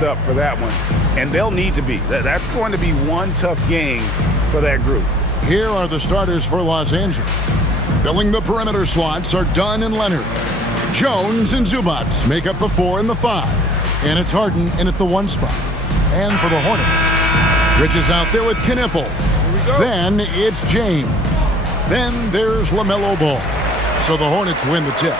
amped up for that one, and they'll need to be. That's going to be one tough game for that group. Here are the starters for Los Angeles. Filling the perimeter slots are Dunn and Leonard. Jones and Zubats make up the 4 and the 5. And it's Harden in at the 1 spot. And for the Hornets, Bridges out there with Knipple. Then it's James. Then there's LaMelo Ball. So the Hornets win the tip.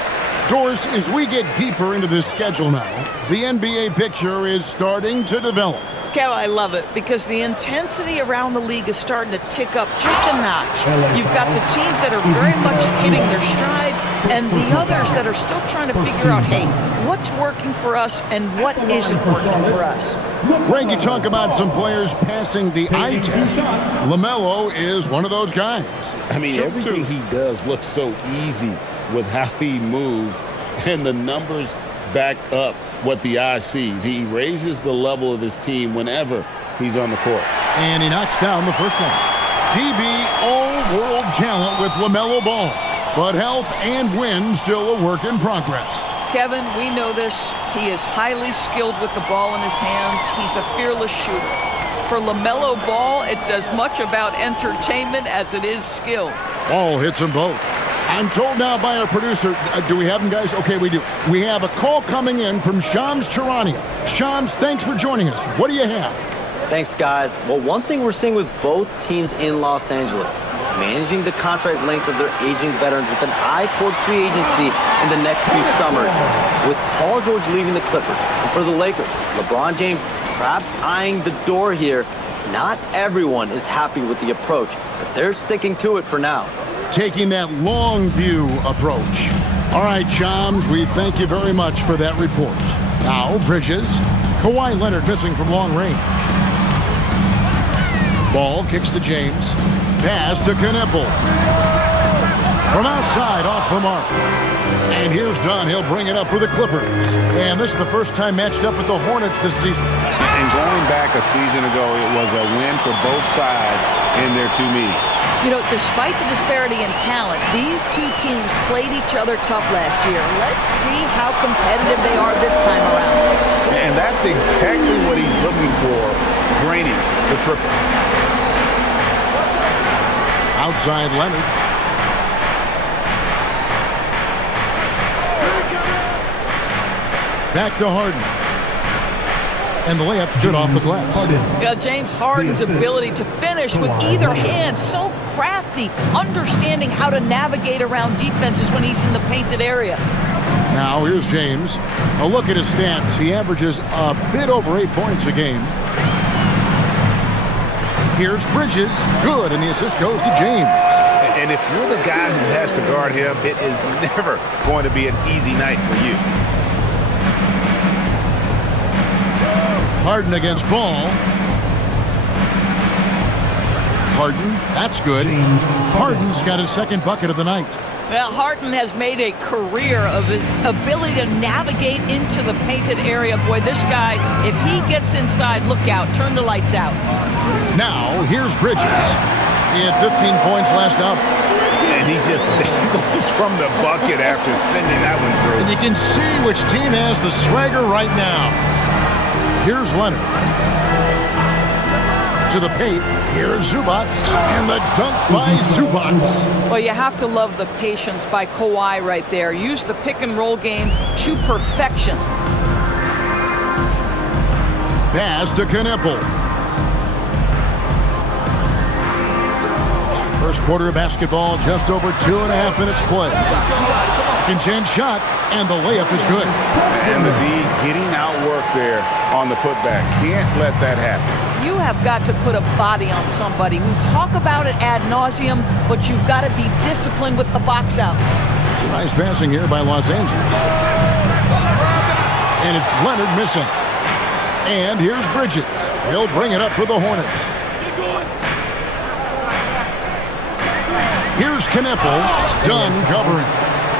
Doris, as we get deeper into this schedule now, the NBA picture is starting to develop. Kev, I love it because the intensity around the league is starting to tick up just a notch. You've got the teams that are very much hitting their stride and the others that are still trying to figure out, hey, what's working for us and what isn't working for us. Greg, you talk about some players passing the eye test. LaMelo is one of those guys. I mean, everything he does looks so easy with how he moves, and the numbers back up what the eye sees. He raises the level of his team whenever he's on the court. And he knocks down the first one. DB all-world talent with LaMelo Ball. But health and win still a work in progress. Kevin, we know this. He is highly skilled with the ball in his hands. He's a fearless shooter. For LaMelo Ball, it's as much about entertainment as it is skill. Ball hits them both. I'm told now by our producer, do we have them, guys? Okay, we do. We have a call coming in from Shams Charania. Shams, thanks for joining us. What do you have? Thanks, guys. Well, one thing we're seeing with both teams in Los Angeles, managing the contract lengths of their aging veterans with an eye toward free agency in the next few summers. With Paul George leaving the Clippers, and for the Lakers, LeBron James perhaps eyeing the door here. Not everyone is happy with the approach, but they're sticking to it for now. Taking that long view approach. All right, Shams, we thank you very much for that report. Now, Bridges. Kawhi Leonard missing from long range. Ball kicks to James. Pass to Knipple. From outside, off the mark. And here's Dunn. He'll bring it up for the Clippers. And this is the first time matched up with the Hornets this season. And going back a season ago, it was a win for both sides in their 2 meetings. You know, despite the disparity in talent, these two teams played each other tough last year. Let's see how competitive they are this time around. And that's exactly what he's looking for, draining the triple. Outside Leonard. Back to Harden. And the layup's good off the glass. Yeah, James Harden's ability to finish with either hand, so crafty, understanding how to navigate around defenses when he's in the painted area. Now here's James. A look at his stats. He averages a bit over 8 points a game. Here's Bridges. Good, and the assist goes to James. And if you're the guy who has to guard him, it is never going to be an easy night for you. Harden against Ball. Harden, that's good. Harden's got his second bucket of the night. Well, Harden has made a career of his ability to navigate into the painted area. Boy, this guy, if he gets inside, look out, turn the lights out. Now, here's Bridges. He had 15 points last outing. And he just dangles from the bucket after sending that one through. And you can see which team has the swagger right now. Here's Leonard. To the paint. Here's Zubats. And the dunk by Zubats. Well, you have to love the patience by Kawhi right there. Use the pick-and-roll game to perfection. Pass to Knipple. First quarter of basketball, just over 2.5 minutes play. Second chance shot, and the layup is good. And the D getting outworked there on the putback. Can't let that happen. You have got to put a body on somebody. We talk about it ad nauseum, but you've got to be disciplined with the box outs. Nice passing here by Los Angeles. And it's Leonard missing. And here's Bridges. He'll bring it up for the Hornets. Here's Knipple, done covering.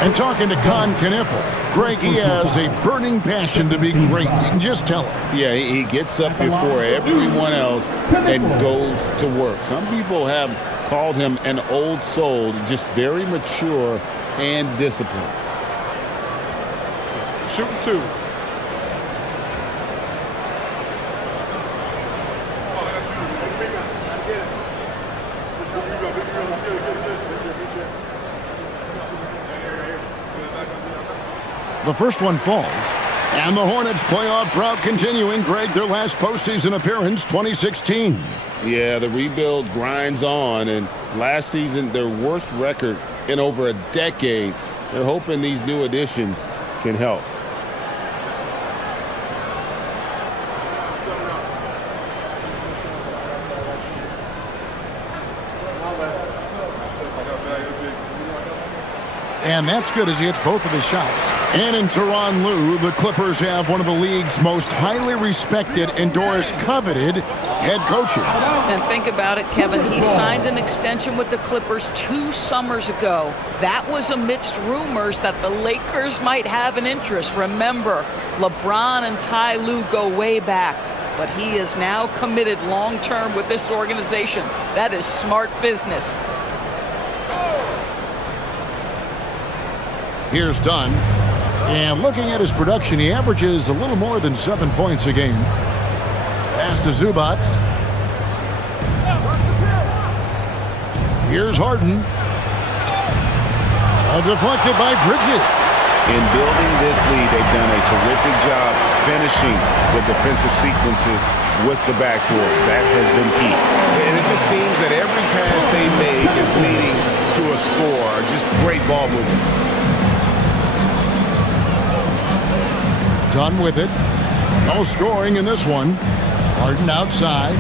And talking to Con Knipple, Greg, he has a burning passion to be great. You can just tell him. Yeah, he gets up before everyone else and goes to work. Some people have called him an old soul, just very mature and disciplined. Shooting 2. The first one falls. And the Hornets' playoff drought continuing. Greg, their last postseason appearance, 2016. Yeah, the rebuild grinds on, and last season, their worst record in over a decade. They're hoping these new additions can help. And that's good as he hits both of his shots. And in Tyronn Lue, the Clippers have one of the league's most highly respected and Doris coveted head coaches. And think about it, Kevin. He signed an extension with the Clippers 2 summers ago. That was amidst rumors that the Lakers might have an interest. Remember, LeBron and Ty Lue go way back. But he is now committed long-term with this organization. That is smart business. Here's Dunn. And looking at his production, he averages a little more than 7 points a game. Pass to Zubac. Here's Harden. Deflected by Bridges. In building this lead, they've done a terrific job finishing the defensive sequences with the backboard. That has been key. And it just seems that every pass they make is leading to a score. Just great ball movement. Done with it. No scoring in this one. Harden outside.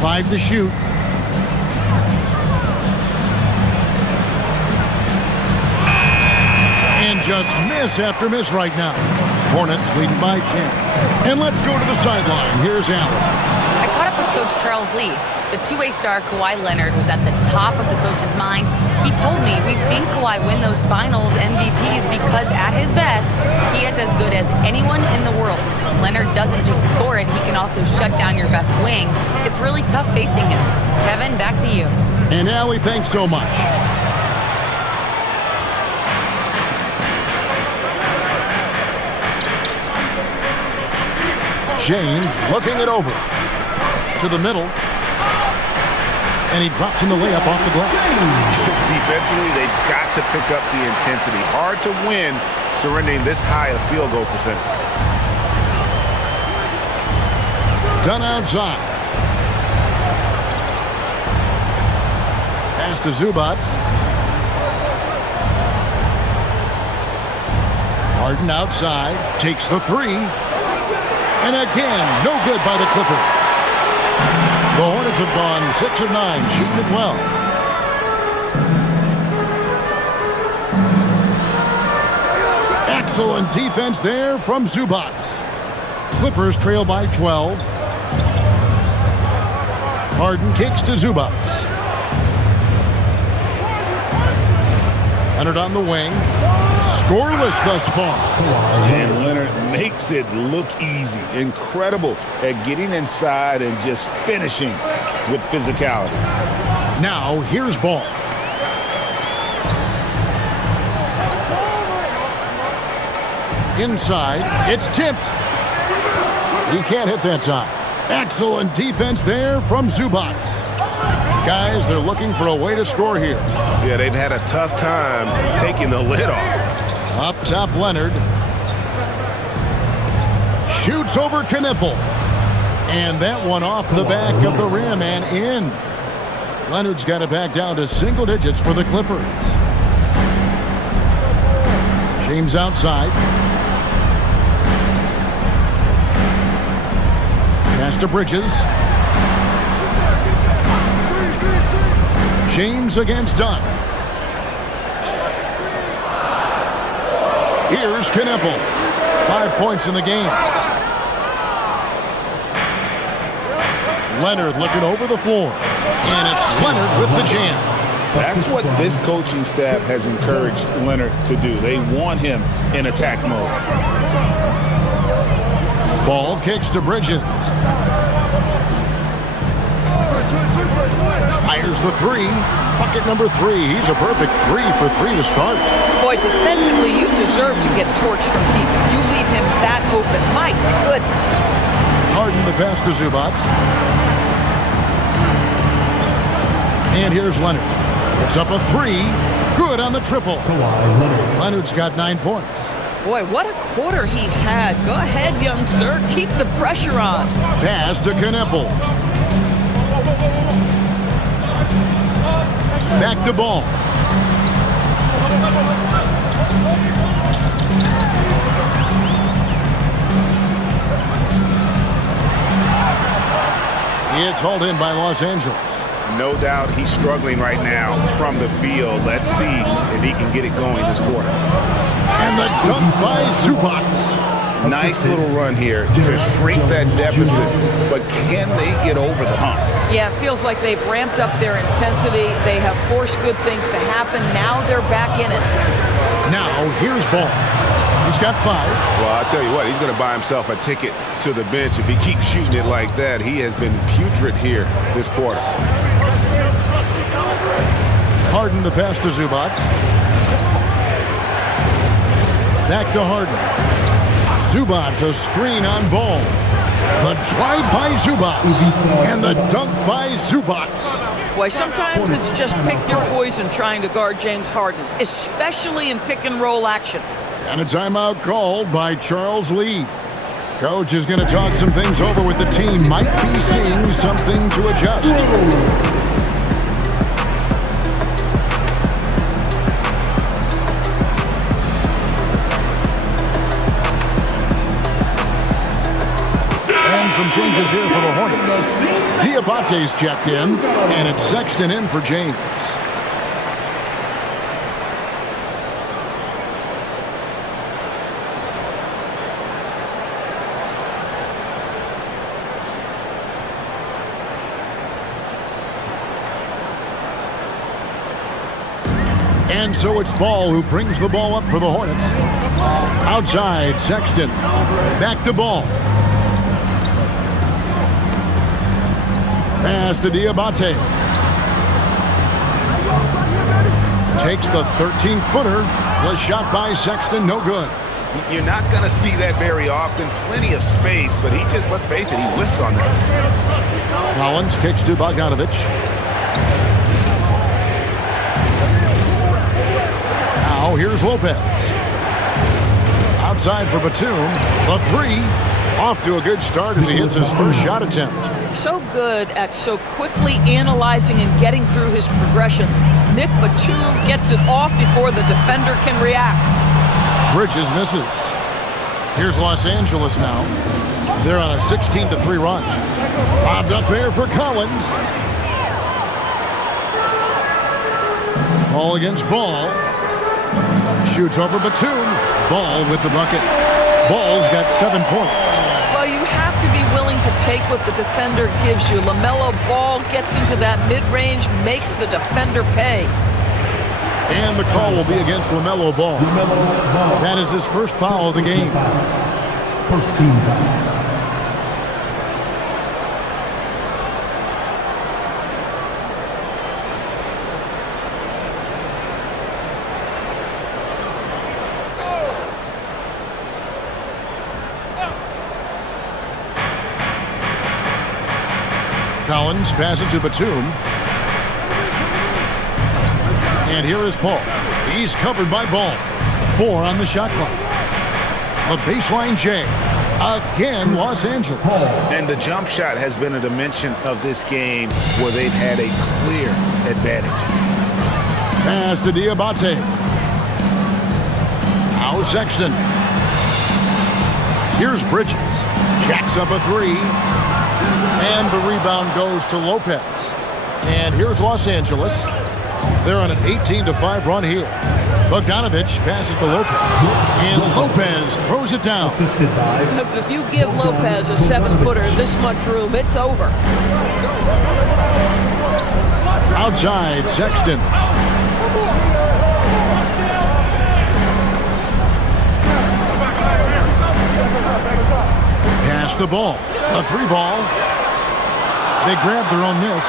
Five to shoot. And just miss after miss right now. Hornets leading by 10. And let's go to the sideline. Here's Allen. I caught up with Coach Charles Lee. The two-way star Kawhi Leonard was at the top of the coach's mind. He told me we've seen Kawhi win those finals MVPs because at his best, he is as good as anyone in the world. Leonard doesn't just score it, he can also shut down your best wing. It's really tough facing him. Kevin, back to you. And Allie, thanks so much. James looking it over. To the middle. And he drops in the layup off the glass. Defensively, they've got to pick up the intensity. Hard to win surrendering this high a field goal percent. Done outside. Pass to Zubac. Harden outside. Takes the three. And again, no good by the Clippers. The Hornets have gone 6 of 9, shooting it well. Excellent defense there from Zubac. Clippers trail by 12. Harden kicks to Zubac. Leonard on the wing. Scoreless thus far. And Leonard makes it look easy. Incredible at getting inside and just finishing with physicality. Now, here's Ball. Inside, it's tipped. He can't hit that time. Excellent defense there from Zubac. Guys, they're looking for a way to score here. Yeah, they've had a tough time taking the lid off. Up top, Leonard. Shoots over Knipple. And that one off the back of the rim and in. Leonard's got it back down to single digits for the Clippers. James outside. Pass to Bridges. James against Dunn. Here's Knipple. 5 points in the game. Leonard looking over the floor. And it's Leonard with the jam. That's what this coaching staff has encouraged Leonard to do. They want him in attack mode. Ball kicks to Bridges. Fires the three. Bucket number 3. He's a perfect 3 for 3 to start. Boy, defensively, you deserve to get torched from deep. If you leave him that open, my goodness. Harden the pass to Zubac. And here's Leonard. It's up a three. Good on the triple. Leonard's got 9 points. Boy, what a quarter he's had. Go ahead, young sir. Keep the pressure on. Pass to Kneppel. Back to Ball. It's hauled in by Los Angeles. No doubt he's struggling right now from the field. Let's see if he can get it going this quarter. And the dunk by Zubac. Nice little run here to shrink that deficit, but can they get over the hump? Yeah, it feels like they've ramped up their intensity. They have forced good things to happen. Now they're back in it. Now here's Ball. He's got 5. Well, I'll tell you what, he's going to buy himself a ticket to the bench. If he keeps shooting it like that, he has been putrid here this quarter. Harden the pass to Zubac. Back to Harden. Zubac, a screen on Ball. The drive by Zubac. And the dunk by Zubac. Boy, sometimes it's just pick your poison trying to guard James Harden, especially in pick-and-roll action. And a timeout called by Charles Lee. Coach is going to talk some things over with the team. Might be seeing something to adjust. Some changes here for the Hornets. Diabate's checked in, and it's Sexton in for James. And so it's Ball who brings the ball up for the Hornets. Outside, Sexton. Back to Ball. Pass to Diabate. Takes the 13-footer. The shot by Sexton, no good. You're not going to see that very often. Plenty of space, but he just, let's face it, he whiffs on that. Collins kicks to Bogdanovich. Now here's Lopez. Outside for Batum. The 3. Off to a good start as he hits his first shot attempt. So good at so quickly analyzing and getting through his progressions. Nick Batum gets it off before the defender can react. Bridges misses. Here's Los Angeles now. They're on a 16-3 run. Bobbed up there for Collins. Ball against Ball. Shoots over Batum. Ball with the bucket. Ball's got 7 points. Well, you have to be willing to take what the defender gives you. LaMelo Ball gets into that mid-range, makes the defender pay. And the call will be against LaMelo Ball. That is his first foul of the game. First team foul. Collins passes to Batum. And here is Paul. He's covered by Ball. 4 on the shot clock. The baseline J. Again, Los Angeles. And the jump shot has been a dimension of this game where they've had a clear advantage. Pass to Diabate. Now Sexton. Here's Bridges. Jacks up a 3. And the rebound goes to Lopez. And here's Los Angeles. They're on an 18-5 run here. Bogdanovich passes to Lopez. And Lopez throws it down. If you give Lopez a 7-footer this much room, it's over. Outside, Sexton. Pass the ball. A 3 ball. They grab their own miss.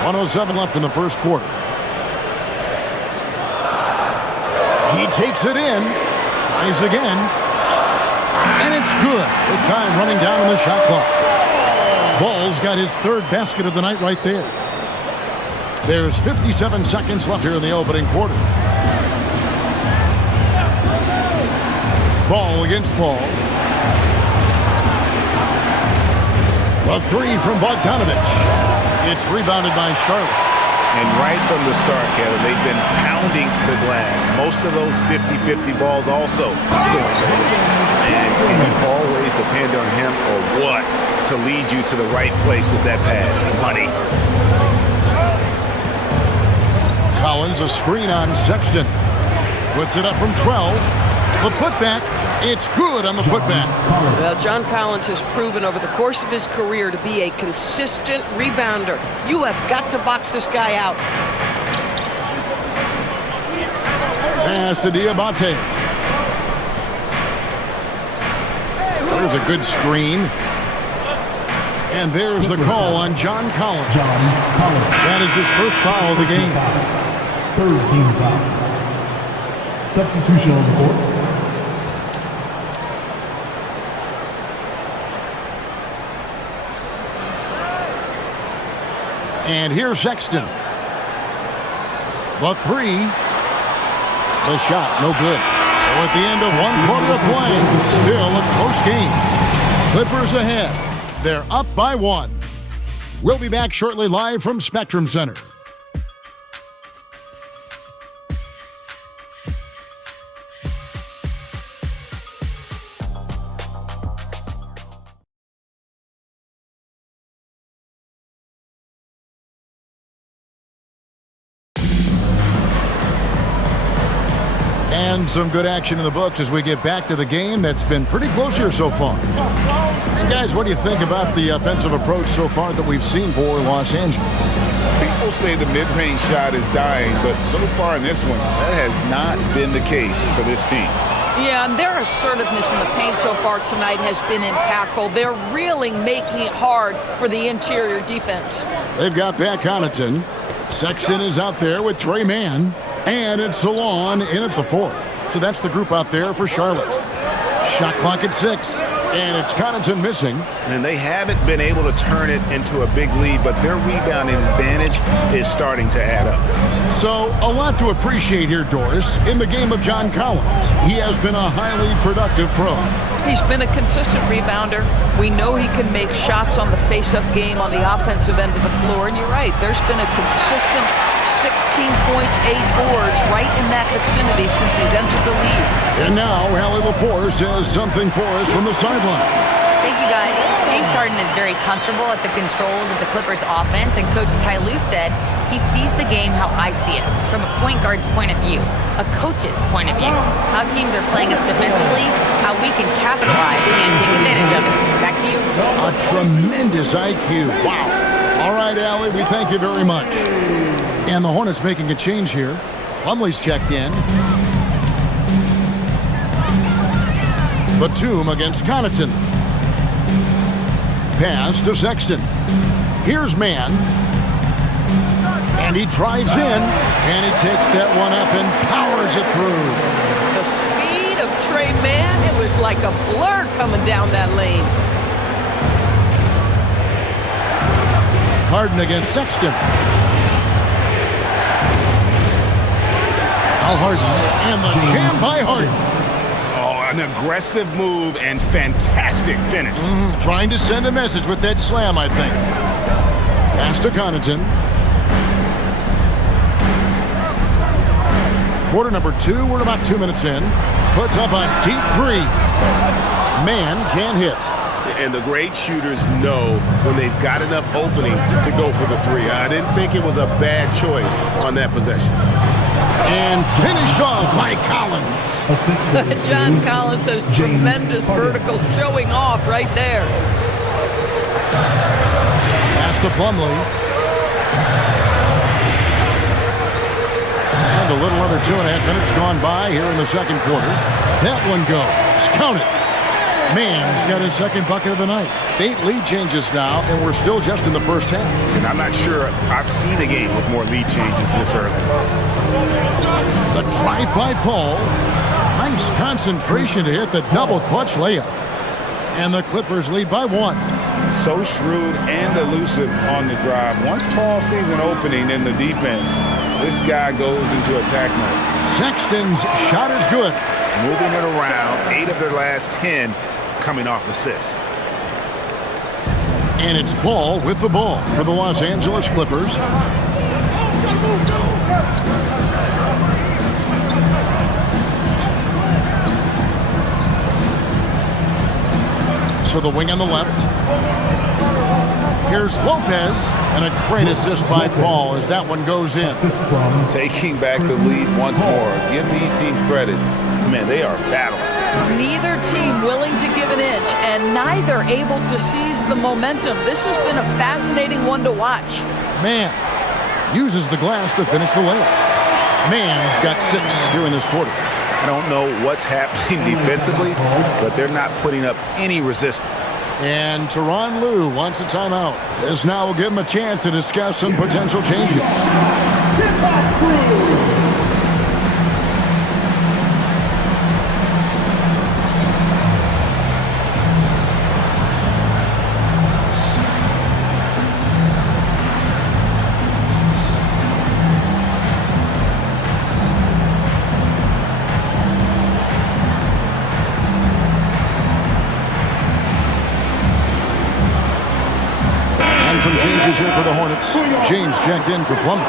1:07 left in the first quarter. He takes it in. Tries again. And it's good. The time running down on the shot clock. Ball's got his third basket of the night right there. There's 57 seconds left here in the opening quarter. Ball against Paul. A three from Bogdanovich. It's rebounded by Charlotte. And right from the start, Kevin, they've been pounding the glass. Most of those 50-50 balls also going their way. And can you always depend on him or what to lead you to the right place with that pass? Money. Collins, a screen on Sexton. Puts it up from 12. The putback. It's good on the putback. Well, John Collins has proven over the course of his career to be a consistent rebounder. You have got to box this guy out. Pass to Diabate. There's a good screen. And there's the call on John Collins. That is his first foul of the game. Third team foul. Substitution on the court. And here's Sexton. The three. The shot, no good. So at the end of one quarter of play, still a close game. Clippers ahead. They're up by 1. We'll be back shortly live from Spectrum Center. And some good action in the books as we get back to the game that's been pretty close here so far. And guys, what do you think about the offensive approach so far that we've seen for Los Angeles? People say the mid-range shot is dying, but so far in this one, that has not been the case for this team. Yeah, and their assertiveness in the paint so far tonight has been impactful. They're really making it hard for the interior defense. They've got Pat Connaughton. Sexton is out there with Trey Mann. And it's Salon in at the 4th. So that's the group out there for Charlotte. Shot clock at 6. And it's Connaughton missing. And they haven't been able to turn it into a big lead, but their rebounding advantage is starting to add up. So a lot to appreciate here, Doris, in the game of John Collins. He has been a highly productive pro. He's been a consistent rebounder. We know he can make shots on the face-up game on the offensive end of the floor. And you're right, there's been a consistent 16 points, 8 boards right in that vicinity since he's entered the league. And now, Allie LaForce has something for us from the sideline. Thank you, guys. James Harden is very comfortable at the controls of the Clippers offense, and Coach Ty Lue said he sees the game how I see it, from a point guard's point of view, a coach's point of view, how teams are playing us defensively, how we can capitalize and take advantage of it. Back to you. A tremendous IQ. Wow. All right, Allie, we thank you very much. And the Hornets making a change here. Plumlee's checked in. Batum against Connaughton. Pass to Sexton. Here's Mann. And he drives in. And he takes that one up and powers it through. The speed of Trey Mann, it was like a blur coming down that lane. Harden against Sexton. Harden, and the jam by Harden. Oh, an aggressive move and fantastic finish. Trying to send a message with that slam, I think. Pass to Connaughton. Quarter number 2, we're about 2 minutes in. Puts up a deep 3. Man can't hit. And the great shooters know when they've got enough opening to go for the 3. I didn't think it was a bad choice on that possession. And finished off by Collins. John Collins has tremendous vertical showing off right there. Pass to Plumlee. And a little under 2.5 minutes gone by here in the second quarter. That one goes. Count it. Mann's got his second bucket of the night. 8 lead changes now, and we're still just in the first half. And I'm not sure I've seen a game with more lead changes this early. The drive by Paul. Nice concentration to hit the double clutch layup. And the Clippers lead by 1. So shrewd and elusive on the drive. Once Paul sees an opening in the defense, this guy goes into attack mode. Sexton's shot is good. Moving it around, 8 of their last 10 coming off assists. And it's Paul with the ball for the Los Angeles Clippers. So the wing on the left. Here's Lopez, and a great assist by Paul as that one goes in. Taking back the lead once more. Give these teams credit. Man, they are battling. Neither team willing to give an inch, and neither able to seize the momentum. This has been a fascinating one to watch. Mann uses the glass to finish the layup. Mann's got 6 here in this quarter. I don't know what's happening defensively, but they're not putting up any resistance. And Tyronn Lue wants a timeout. This now will give him a chance to discuss some potential changes. Some changes here for the Hornets. James checked in for Plummer.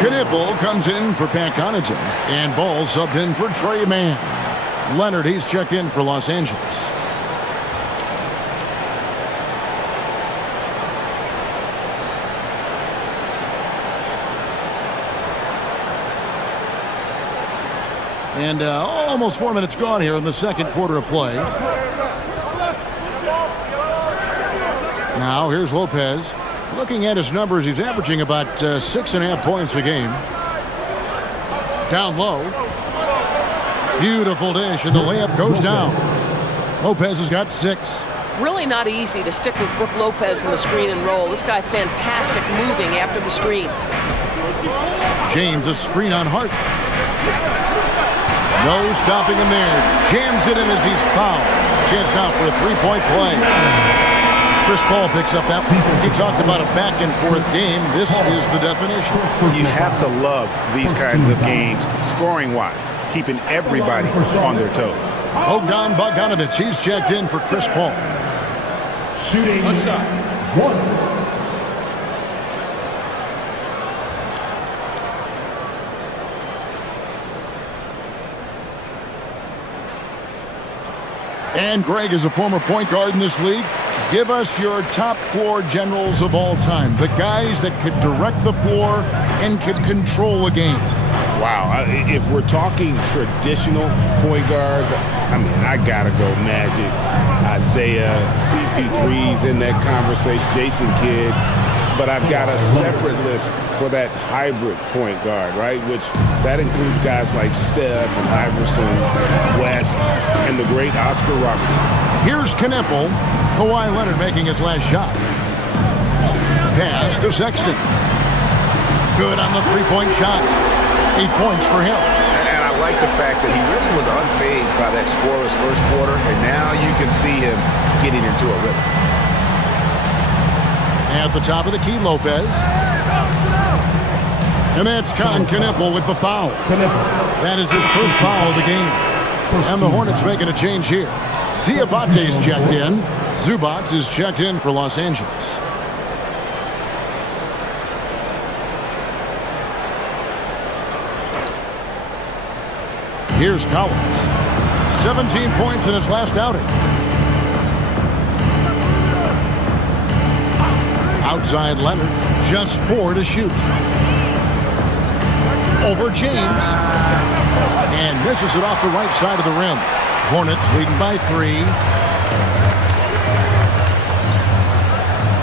Knippel comes in for Pat Connaughton. And Ball subbed in for Trey Mann. Leonard, he's checked in for Los Angeles. And almost 4 minutes gone here in the second quarter of play. Now here's Lopez. Looking at his numbers, he's averaging about 6.5 points a game. Down low. Beautiful dish, and the layup goes down. Lopez has got 6. Really not easy to stick with Brook Lopez in the screen and roll. This guy fantastic moving after the screen. James, a screen on Hart. No stopping him there. Jams it in as he's fouled. Chance now for a 3-point play. Chris Paul picks up that one. He talked about a back-and-forth game. This is the definition. You have to love these kinds of games, scoring-wise, keeping everybody on their toes. Bogdan Bogdanovic, he's checked in for Chris Paul. Shooting 1. And Greg is a former point guard in this league. Give us your top 4 generals of all time. The guys that could direct the floor and could control a game. Wow. If we're talking traditional point guards, I mean, I got to go Magic, Isaiah, CP3's in that conversation, Jason Kidd. But I've got a separate list for that hybrid point guard, right? Which that includes guys like Steph and Iverson, West, and the great Oscar Robertson. Here's Knippel. Kawhi Leonard making his last shot. Pass to Sexton. Good on the 3-point shot. 8 points for him. And I like the fact that he really was unfazed by that scoreless first quarter, and now you can see him getting into a rhythm. At the top of the key, Lopez. And that's Knippel with the foul. That is his first foul of the game. And the Hornets making a change here. Diabate's checked in. Zubac is checked in for Los Angeles. Here's Collins. 17 points in his last outing. Outside Leonard, just 4 to shoot. Over James. And misses it off the right side of the rim. Hornets leading by 3.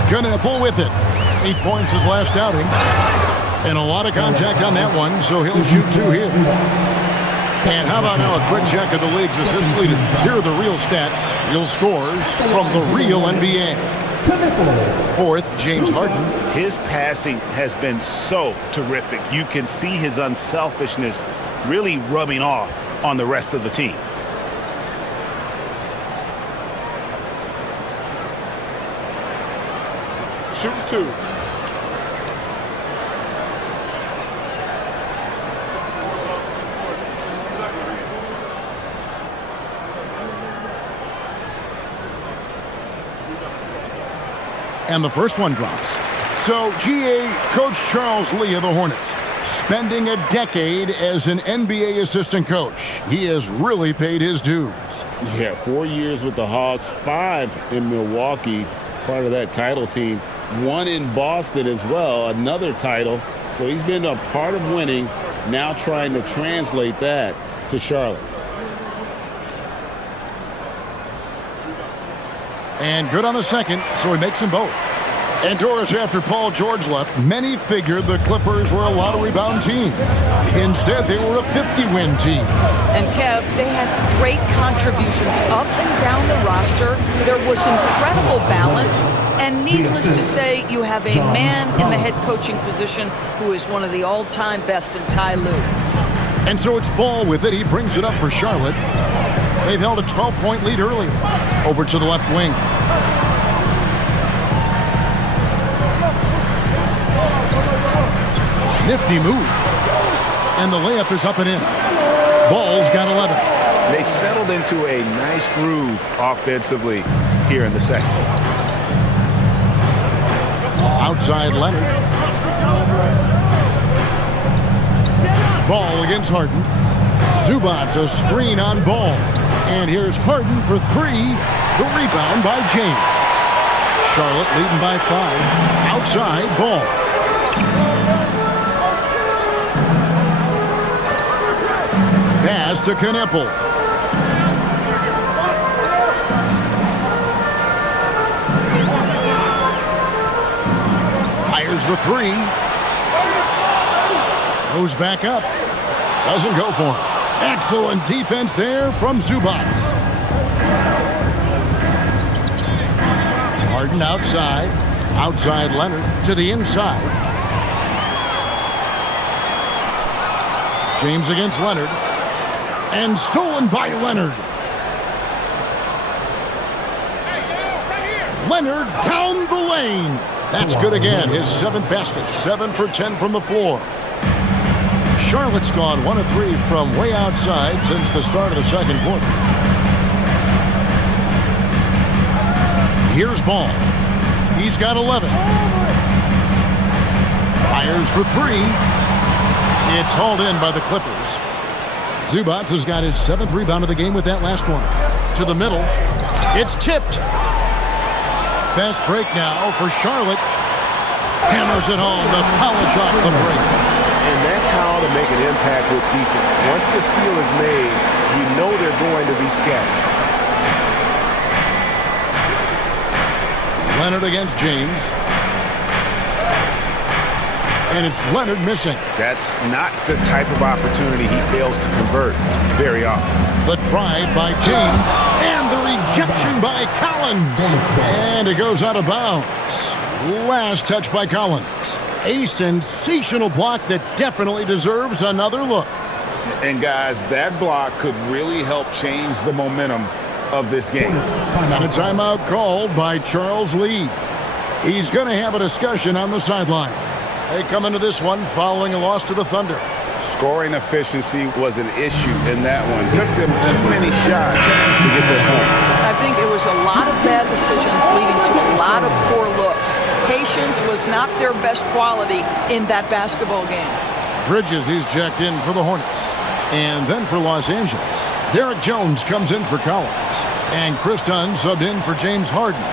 Knippel with it. 8 points his last outing. And a lot of contact on that one, so he'll shoot 2 here. And how about now a quick check of the league's assist leaders. Here are the real stats, real scores from the real NBA. 4th, James Harden. His passing has been so terrific. You can see his unselfishness really rubbing off on the rest of the team. shooting 2. And the first one drops. So, GA, Coach Charles Lee of the Hornets, spending a decade as an NBA assistant coach. He has really paid his dues. Yeah, 4 years with the Hawks, 5 in Milwaukee, part of that title team. 1 in Boston as well, another title. So he's been a part of winning, now trying to translate that to Charlotte. And good on the second, so he makes them both. And Doris, after Paul George left, many figured the Clippers were a lottery-bound team. Instead, they were a 50-win team. And Kev, they had great contributions up and down the roster. There was incredible balance. And needless to say, you have a man in the head coaching position who is one of the all-time best in Ty Lue. And so it's Ball with it. He brings it up for Charlotte. They've held a 12-point lead earlier. Over to the left wing. Nifty move. And the layup is up and in. Ball's got 11. They've settled into a nice groove offensively here in the second. Outside Leonard. Ball against Harden. Zubats a screen on Ball. And here's Harden for 3. The rebound by James. Charlotte leading by 5. Outside Ball. Pass to Kneppel. Fires the 3. Goes back up. Doesn't go for him. Excellent defense there from Zubats. Harden outside. Outside Leonard to the inside. James against Leonard. And stolen by Leonard. Leonard down the lane. That's good again. His 7th basket. 7 for 10 from the floor. Charlotte's gone 1 of 3 from way outside since the start of the second quarter. Here's Ball. He's got 11. Fires for 3. It's hauled in by the Clippers. Zubats has got his 7th rebound of the game with that last one. To the middle. It's tipped. Fast break now for Charlotte. Hammers it home to polish off the break. And that's how to make an impact with defense. Once the steal is made, you know they're going to be scattered. Leonard against James. And it's Leonard missing. That's not the type of opportunity he fails to convert very often. The drive by James. And the rejection by Collins. And it goes out of bounds. Last touch by Collins. A sensational block that definitely deserves another look. And guys, that block could really help change the momentum of this game. And a timeout called by Charles Lee. He's going to have a discussion on the sideline. They come into this one following a loss to the Thunder. Scoring efficiency was an issue in that one. Took them too many shots to get their points. I think it was a lot of bad decisions leading to a lot of poor looks. Patience was not their best quality in that basketball game. Bridges is checked in for the Hornets. And then for Los Angeles, Derek Jones comes in for Collins. And Chris Dunn subbed in for James Harden.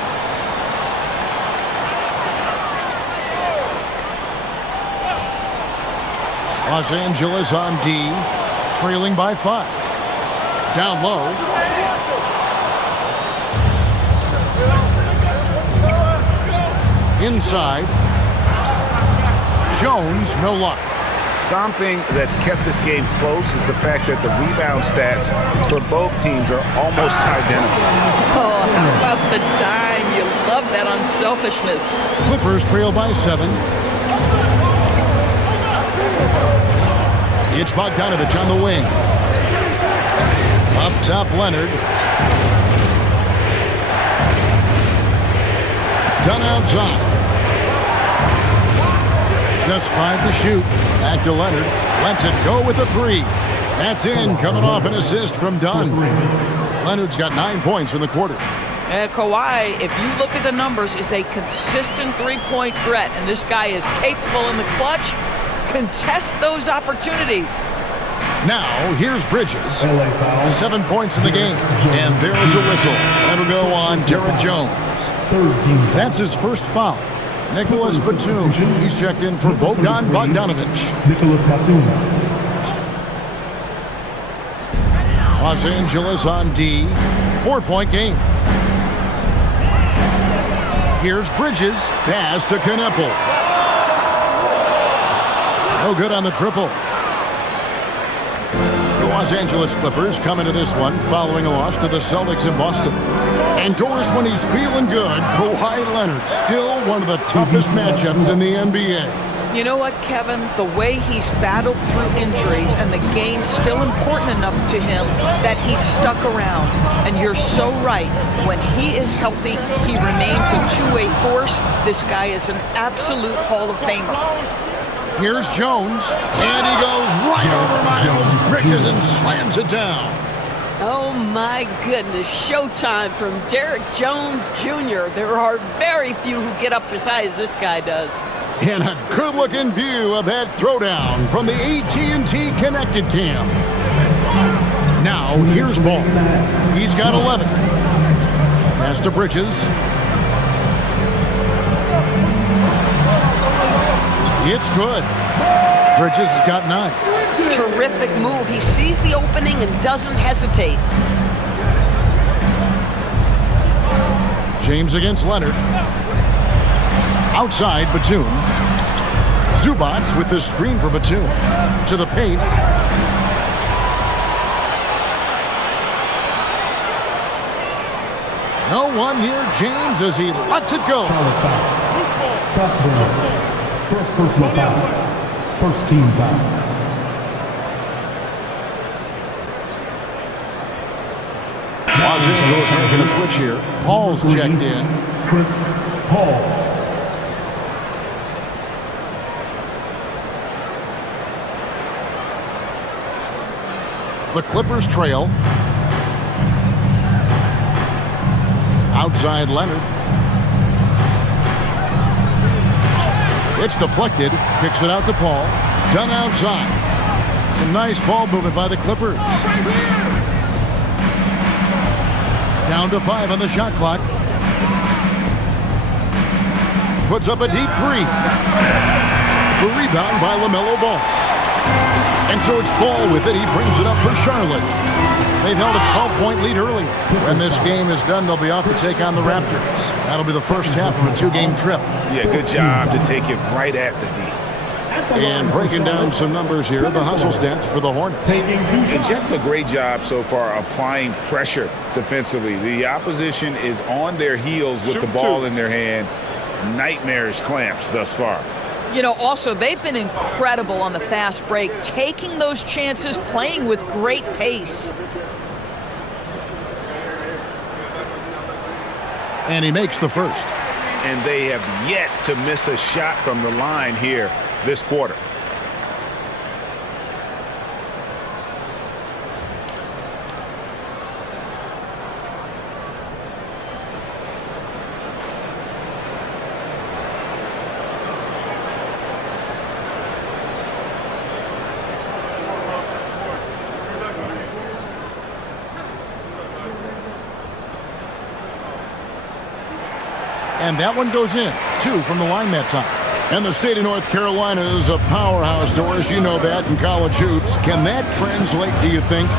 Los Angeles on D, trailing by 5. Down low. Inside. Jones, no luck. Something that's kept this game close is the fact that the rebound stats for both teams are almost identical. Oh, how about the dime? You love that unselfishness. Clippers trail by 7. It's Bogdanovich on the wing. Up top, Leonard. Done outside. Just 5 to shoot. Back to Leonard. Lets it go with a 3. That's in, coming off an assist from Dunn. Leonard's got 9 points in the quarter. Kawhi, if you look at the numbers, is a consistent three-point threat, and this guy is capable in the clutch. Contest those opportunities. Now, here's Bridges. 7 points in the game, and there's a whistle. That'll go on Derek Jones. That's his first foul. Nicholas Batum. He's checked in for Bogdan Bogdanovic. Nicholas Batum. Los Angeles on D. 4-point game. Here's Bridges. Pass to Kneppel. No good on the triple. The Los Angeles Clippers come into this one following a loss to the Celtics in Boston. Endorsed when he's feeling good, Kawhi Leonard. Still one of the toughest matchups in the NBA. You know what, Kevin? The way he's battled through injuries and the game's still important enough to him that he's stuck around. And you're so right. When he is healthy, he remains a two-way force. This guy is an absolute Hall of Famer. Here's Jones, and he goes right over Miles Bridges and slams it down. Oh my goodness, showtime from Derek Jones Jr. There are very few who get up as high as this guy does. And a good-looking view of that throwdown from the AT&T Connected Cam. Now, here's Ball. He's got 11. Pass to Bridges. It's good. Bridges has got 9. Terrific move. He sees the opening and doesn't hesitate. James against Leonard. Outside, Batum. Zubac with the screen for Batum. To the paint. No one near James as he lets it go. First personal foul. First team foul. Los Angeles making a switch here. Paul's checked in. Chris Paul. The Clippers trail. Outside Leonard. It's deflected. Kicks it out to Paul. Done outside. Some nice ball movement by the Clippers. Down to 5 on the shot clock. Puts up a deep 3. The rebound by LaMelo Ball. And so it's Ball with it. He brings it up for Charlotte. They've held a 12-point lead earlier. When this game is done, they'll be off to take on the Raptors. That'll be the first half of a 2-game trip. Yeah, good job to take it right at the D. And breaking down some numbers here, the hustle stats for the Hornets. And just a great job so far applying pressure defensively. The opposition is on their heels with the ball in their hand. Nightmarish clamps thus far. You know, also, they've been incredible on the fast break, taking those chances, playing with great pace. And he makes the first. And they have yet to miss a shot from the line here this quarter. And that one goes in. 2 from the line that time. And the state of North Carolina is a powerhouse, Doris. You know that in college hoops. Can that translate, do you think,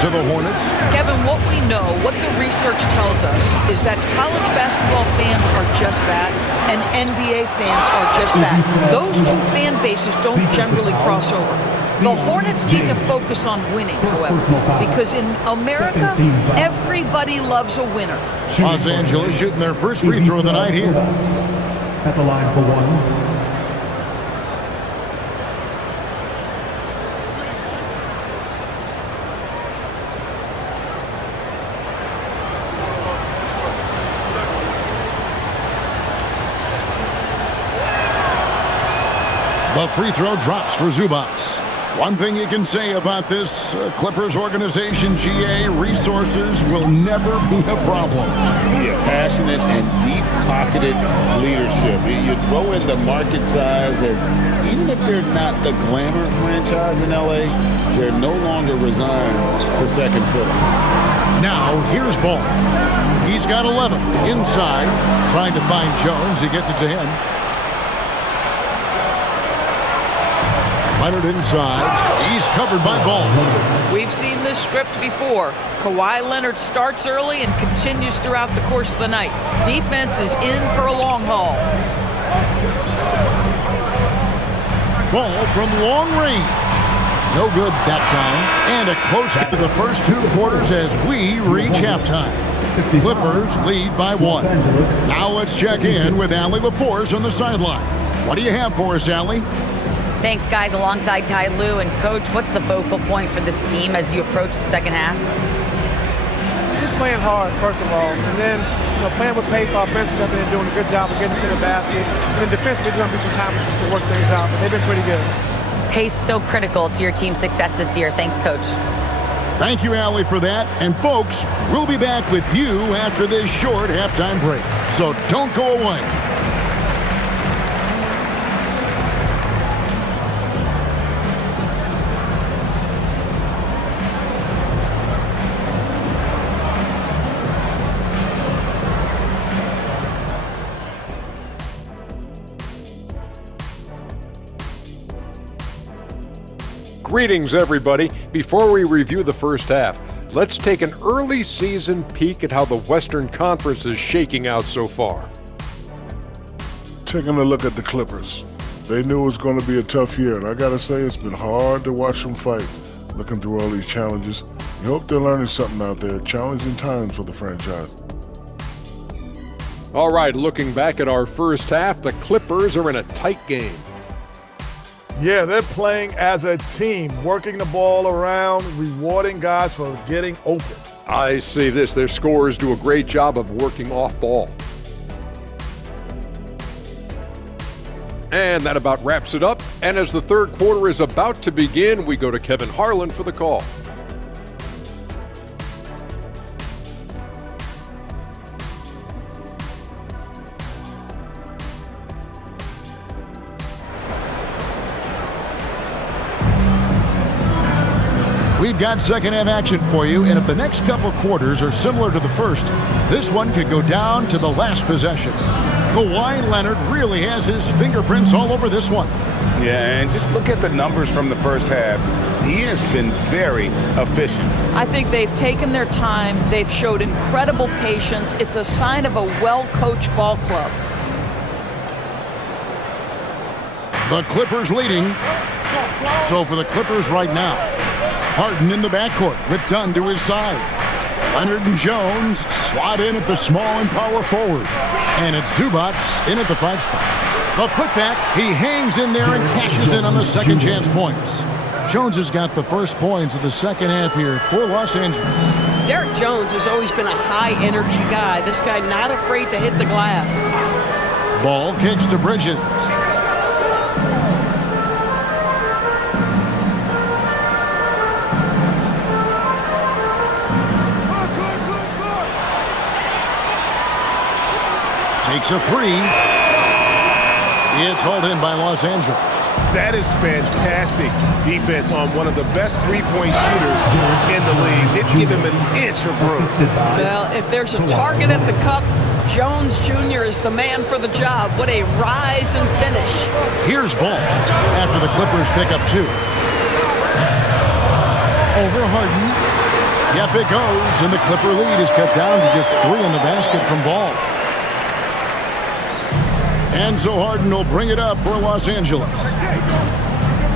to the Hornets? Kevin, what we know, what the research tells us, is that college basketball fans are just that, and NBA fans are just that. Those two fan bases don't generally cross over. The Hornets need to focus on winning, however, because in America, everybody loves a winner. Los Angeles shooting their first free throw of the night here. At the line for 1. The free throw drops for Zubats. One thing you can say about this Clippers organization, GA, resources will never be a problem. Yeah, passionate and deep-pocketed leadership. You throw in the market size, and even if they're not the glamour franchise in LA, they're no longer resigned to second fiddle. Now, here's Ball. He's got 11 inside, trying to find Jones. He gets it to him. Leonard inside. He's covered by Ball. We've seen this script before. Kawhi Leonard starts early and continues throughout the course of the night. Defense is in for a long haul. Ball from long range. No good that time. And a close to the first 2 quarters as we reach halftime. Clippers lead by 1. Now let's check in with Allie LaForce on the sideline. What do you have for us, Allie? Thanks, guys, alongside Ty Lue. And, Coach, what's the focal point for this team as you approach the second half? Just playing hard, first of all. And then, playing with pace offensively. They've been doing a good job of getting to the basket. And then defensively, there's going to be some time to work things out. But they've been pretty good. Pace so critical to your team's success this year. Thanks, Coach. Thank you, Allie, for that. And, folks, we'll be back with you after this short halftime break. So don't go away. Greetings, everybody. Before we review the first half, let's take an early season peek at how the Western Conference is shaking out so far. Taking a look at the Clippers. They knew it was going to be a tough year, and I got to say it's been hard to watch them fight, looking through all these challenges. You hope they're learning something out there. Challenging times for the franchise. All right, looking back at our first half, the Clippers are in a tight game. Yeah, they're playing as a team, working the ball around, rewarding guys for getting open. I see this. Their scorers do a great job of working off ball. And that about wraps it up. And as the third quarter is about to begin, we go to Kevin Harlan for the call. We've got second half action for you, and if the next couple quarters are similar to the first, this one could go down to the last possession. Kawhi Leonard really has his fingerprints all over this one. Yeah, and just look at the numbers from the first half. He has been very efficient. I think they've taken their time. They've showed incredible patience. It's a sign of a well-coached ball club. The Clippers leading. So for the Clippers right now, Harden in the backcourt with Dunn to his side. Leonard and Jones slot in at the small and power forward. And it's Zubats in at the 5 spot. The putback, he hangs in there and cashes in on the second chance points. Jones has got the first points of the second half here for Los Angeles. Derek Jones has always been a high-energy guy. This guy not afraid to hit the glass. Ball kicks to Bridges. Takes a 3. It's hauled in by Los Angeles. That is fantastic defense on one of the best three-point shooters in the league. Didn't give him an inch of room. Well, if there's a target at the cup, Jones Jr. is the man for the job. What a rise and finish. Here's Ball after the Clippers pick up 2. Over Harden. Yep, it goes, and the Clipper lead is cut down to just 3 in the basket from Ball. And so Harden will bring it up for Los Angeles.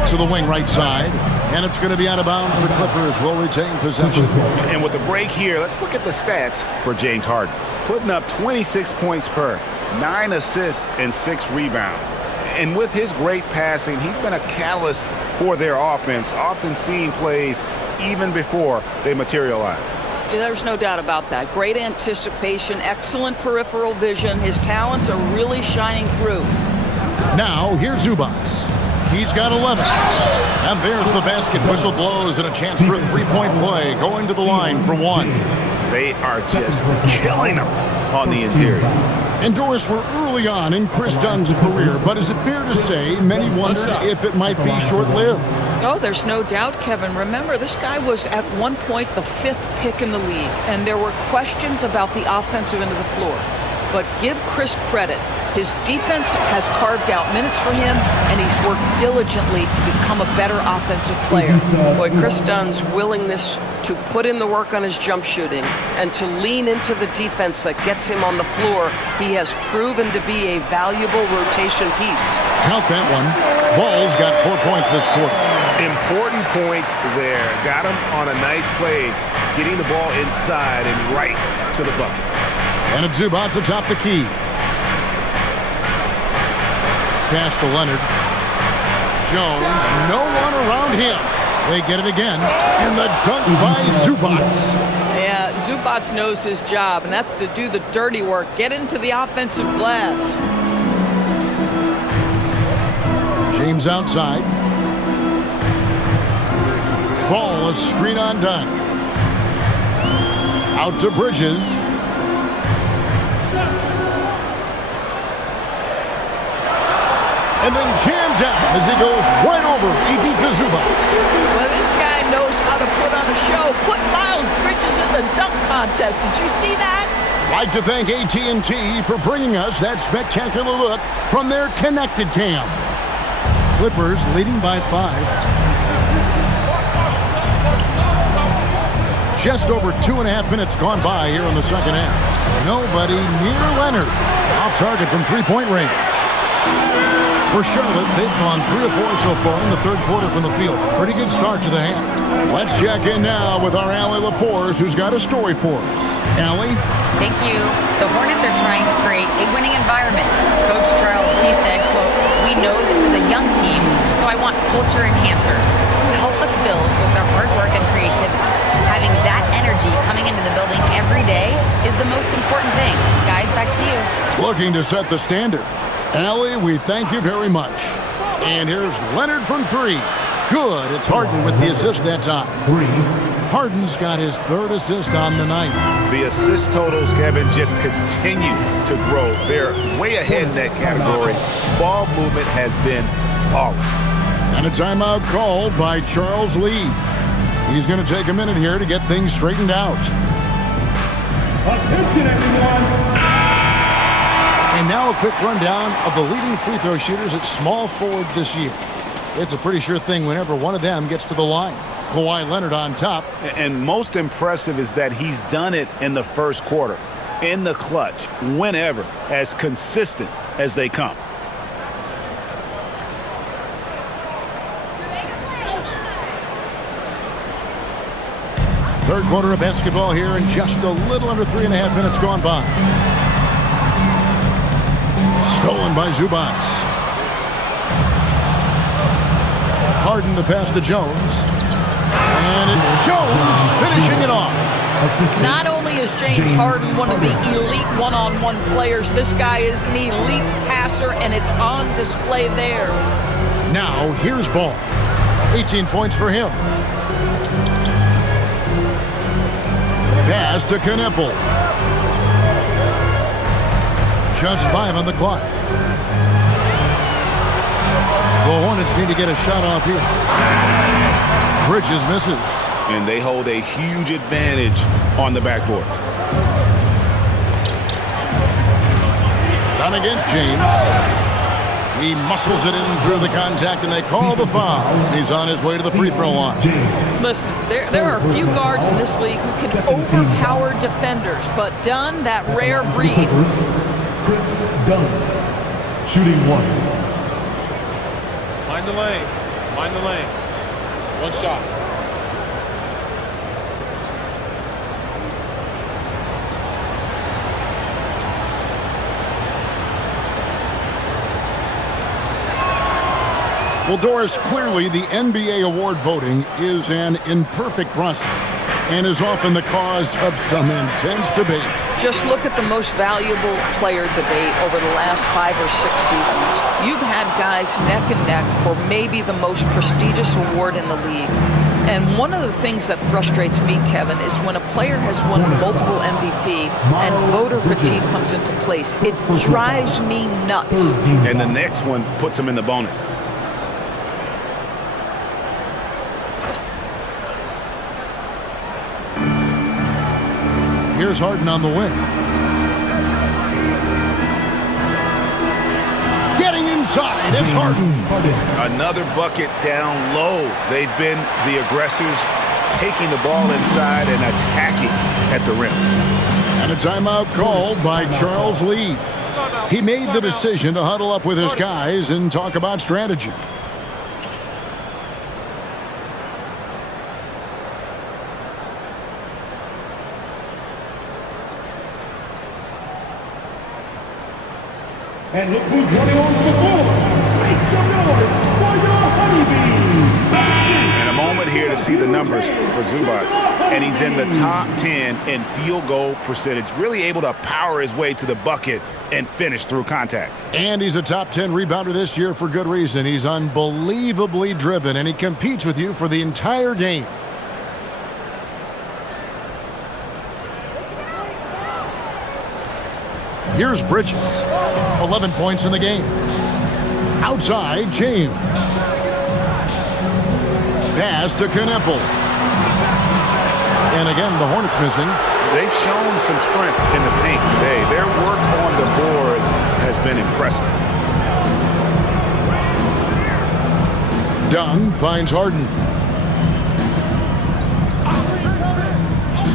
To the wing right side. And it's going to be out of bounds. The Clippers will retain possession. And with the break here, let's look at the stats for James Harden. Putting up 26 points per, 9 assists, and 6 rebounds. And with his great passing, he's been a catalyst for their offense, often seeing plays even before they materialize. There's no doubt about that. Great anticipation, excellent peripheral vision. His talents are really shining through. Now, here's Zubats. He's got 11. And there's the basket. Whistle blows and a chance for a three-point play. Going to the line for one. They are just killing them on the interior. And Doris, we're early on in Chris Dunn's career, but is it fair to say many wondered if it might be short-lived? Oh, there's no doubt, Kevin. Remember, this guy was at one point the 5th pick in the league, and there were questions about the offensive end of the floor. But give Chris credit. His defense has carved out minutes for him, and he's worked diligently to become a better offensive player. Boy, Chris Dunn's willingness to put in the work on his jump shooting and to lean into the defense that gets him on the floor, he has proven to be a valuable rotation piece. Count that one. Ball's got 4 points this quarter. Important points there. Got him on a nice play, getting the ball inside and right to the bucket. And it's Zubac atop the key. Pass to Leonard. Jones, no one around him. They get it again, and the dunk by Zubac. Yeah, Zubac knows his job, and that's to do the dirty work. Get into the offensive glass. James outside. Ball, a screen on Dunn. Out to Bridges. And then jammed down as he goes right over EP to Zubac. Well, this guy knows how to put on a show. Put Miles Bridges in the dunk contest. Did you see that? Like to thank AT&T for bringing us that spectacular look from their connected cam. Clippers leading by 5. Just over 2.5 minutes gone by here in the second half. Nobody near Leonard. Off target from three-point range. For Charlotte, they've gone 3 of 4 so far in the third quarter from the field. Pretty good start to the half. Let's check in now with our Allie LaForce, who's got a story for us. Allie? Thank you. The Hornets are trying to create a winning environment. Coach Charles Lee said, quote, "We know this is a young team, so I want culture enhancers who help us build with their hard work and creativity. Having that energy coming into the building every day is the most important thing." Guys, back to you. Looking to set the standard. Allie, we thank you very much. And here's Leonard from 3. Good. It's Harden with the assist that time. Harden's got his 3rd assist on the night. The assist totals, Kevin, just continue to grow. They're way ahead in that category. Ball movement has been flawless. And a timeout called by Charles Lee. He's going to take a minute here to get things straightened out. Attention, everyone. And now a quick rundown of the leading free throw shooters at small forward this year. It's a pretty sure thing whenever one of them gets to the line. Kawhi Leonard on top. And most impressive is that he's done it in the first quarter, in the clutch, whenever, as consistent as they come. Third quarter of basketball here, and just a little under 3.5 minutes gone by. Stolen by Zubac. Harden the pass to Jones. And it's Jones finishing it off. Not only is James Harden one of the elite one-on-one players, this guy is an elite passer, and it's on display there. Now, here's Ball. 18 points for him. Pass to Knipple. Just 5 on the clock. The Hornets need to get a shot off here. Bridges misses. And they hold a huge advantage on the backboard. Down against James. He muscles it in through the contact, and they call the foul. And he's on his way to the free throw line. Listen, there are a few guards in this league who can overpower defenders, but Dunn, that rare breed. Chris Dunn, shooting 1. Mind the lanes. Mind the lanes. One shot. Well, Doris, clearly the NBA award voting is an imperfect process and is often the cause of some intense debate. Just look at the most valuable player debate over the last 5 or 6 seasons. You've had guys neck and neck for maybe the most prestigious award in the league. And one of the things that frustrates me, Kevin, is when a player has won multiple MVP and voter fatigue comes into place. It drives me nuts. And the next one puts him in the bonus. Here's Harden on the wing. Getting inside, it's Harden. Another bucket down low. They've been the aggressors, taking the ball inside and attacking at the rim. And a timeout called by Charles Lee. He made the decision to huddle up with his guys and talk about strategy. And look who's running on the floor. Make some noise for your honeybee. And a moment here to see the numbers for Zubac. And he's in the top 10 in field goal percentage. Really able to power his way to the bucket and finish through contact. And he's a top 10 rebounder this year for good reason. He's unbelievably driven, and he competes with you for the entire game. Here's Bridges. 11 points in the game. Outside, James. Pass to Knippel. And again, the Hornets missing. They've shown some strength in the paint today. Their work on the boards has been impressive. Dunn finds Harden.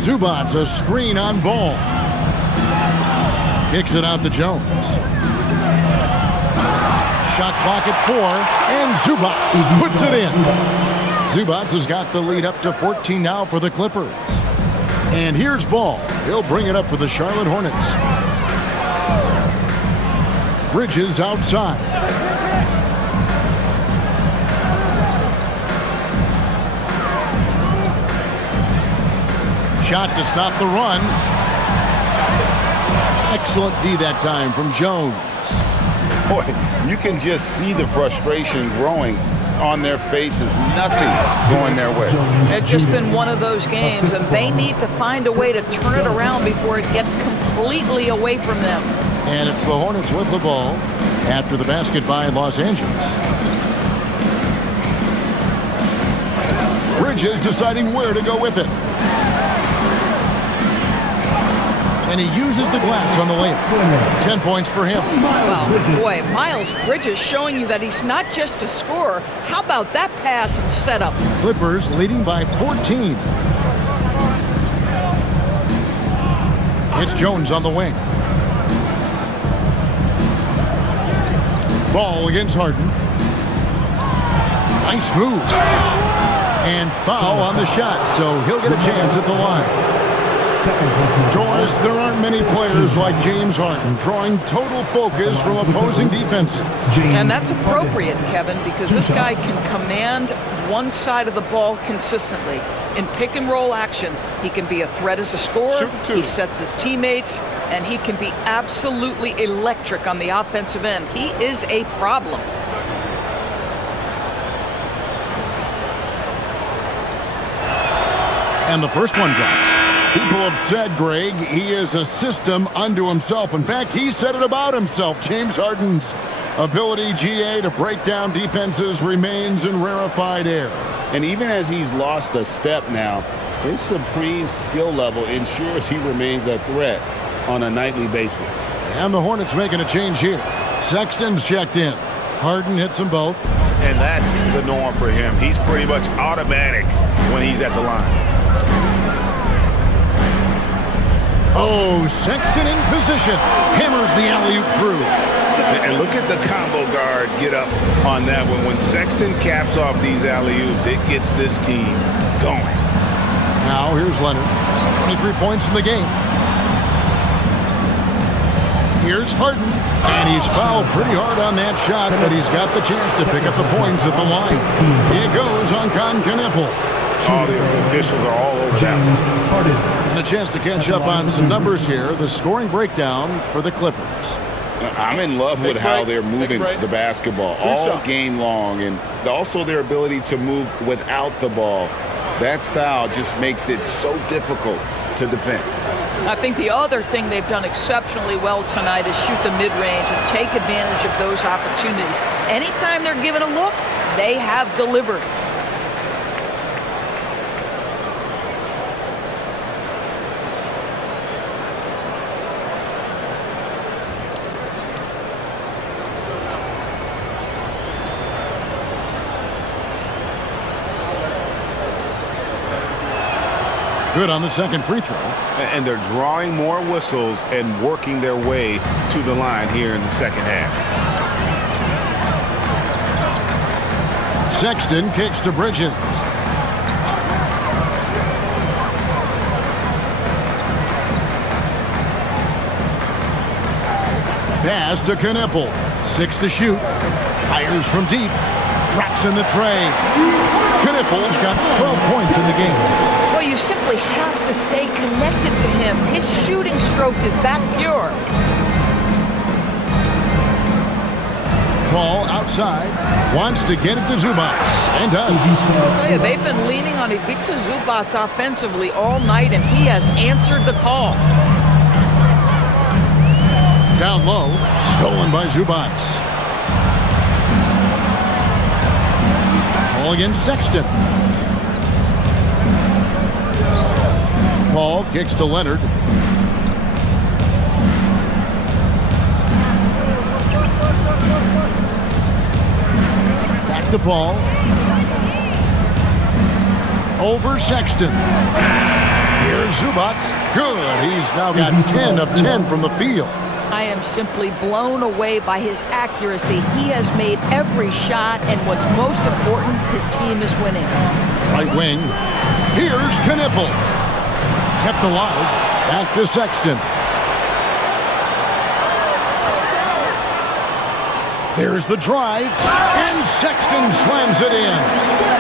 Zubac a screen on Ball. Kicks it out to Jones. Shot clock at 4, and Zubac puts it in. Zubac has got the lead up to 14 now for the Clippers. And here's Ball. He'll bring it up for the Charlotte Hornets. Bridges outside. Shot to stop the run. Excellent D that time from Jones. Boy, you can just see the frustration growing on their faces. Nothing going their way. It's just been one of those games, and they need to find a way to turn it around before it gets completely away from them. And it's the Hornets with the ball after the basket by Los Angeles. Bridges deciding where to go with it. And he uses the glass on the layup. 10 points for him. Well, boy, Miles Bridges showing you that he's not just a scorer. How about that pass and setup? Clippers leading by 14. It's Jones on the wing. Ball against Harden. Nice move. And foul on the shot, so he'll get a chance at the line. Doris, there aren't many players like James Harden drawing total focus from opposing defenses. And that's appropriate, Kevin, because this guy can command one side of the ball consistently. In pick and roll action, he can be a threat as a scorer, he sets his teammates, and he can be absolutely electric on the offensive end. He is a problem. And the first one drops. People have said, Greg, he is a system unto himself. In fact, he said it about himself. James Harden's ability, GA, to break down defenses remains in rarefied air. And even as he's lost a step now, his supreme skill level ensures he remains a threat on a nightly basis. And the Hornets making a change here. Sexton's checked in. Harden hits them both. And that's the norm for him. He's pretty much automatic when he's at the line. Oh, Sexton in position. Hammers the alley-oop through. And look at the combo guard get up on that one. When Sexton caps off these alley-oops, it gets this team going. Now here's Leonard. 23 points in the game. Here's Harden. And he's fouled pretty hard on that shot, but he's got the chance to pick up the points at the line. Here goes on Knippel. Oh, the officials are all over that one. And a chance to catch up on some numbers here. The scoring breakdown for the Clippers. I'm in love with how they're moving the basketball all game long, and also their ability to move without the ball. That style just makes it so difficult to defend. I think the other thing they've done exceptionally well tonight is shoot the mid-range and take advantage of those opportunities. Anytime they're given a look, they have delivered. Good on the second free throw. And they're drawing more whistles and working their way to the line here in the second half. Sexton kicks to Bridges. Pass to Knipple. 6 to shoot. Fires from deep. Drops in the tray. Knipple's got 12 points in the game. Well, you simply have to stay connected to him. His shooting stroke is that pure. Ball outside. Wants to get it to Zubac. And does. I'll tell you, they've been leaning on Ivica Zubac offensively all night, and he has answered the call. Down low. Stolen by Zubac. Ball against Sexton. Paul kicks to Leonard. Back to Paul. Over Sexton. Here's Zubac. Good. He's now got 10 of 10 from the field. I am simply blown away by his accuracy. He has made every shot, and what's most important, his team is winning. Right wing. Here's Knipple. Kept alive. Back to Sexton. There's the drive, and Sexton slams it in.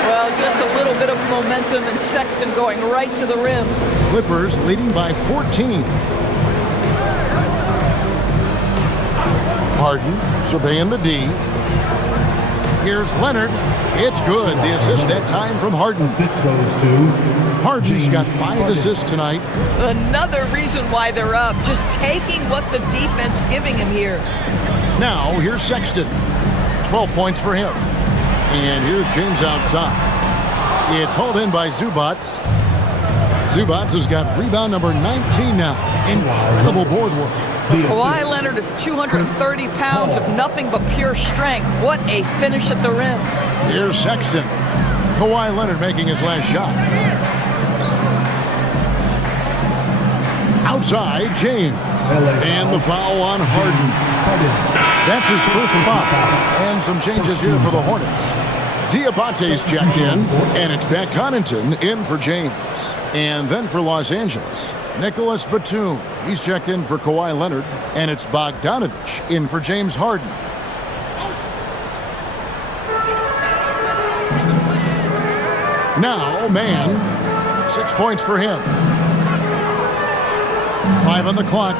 Well, just a little bit of momentum, and Sexton going right to the rim. Clippers leading by 14. Harden surveying the D. Here's Leonard. It's good. The assist that time from Harden. Assist goes to Harden's got 5 assists tonight. Another reason why they're up. Just taking what the defense giving him here. Now, here's Sexton. 12 points for him. And here's James outside. It's hauled in by Zubac. Zubac has got rebound number 19 now. Incredible board work. Kawhi Leonard is 230 pounds of nothing but pure strength. What a finish at the rim. Here's Sexton. Kawhi Leonard making his last shot. Outside, James. And the foul on Harden. That's his first foul. And some changes here for the Hornets. Diabate's checked in, and it's Pat Connaughton in for James. And then for Los Angeles, Nicholas Batum. He's checked in for Kawhi Leonard, and it's Bogdanovich in for James Harden. Now, man, 6 points for him. 5 on the clock.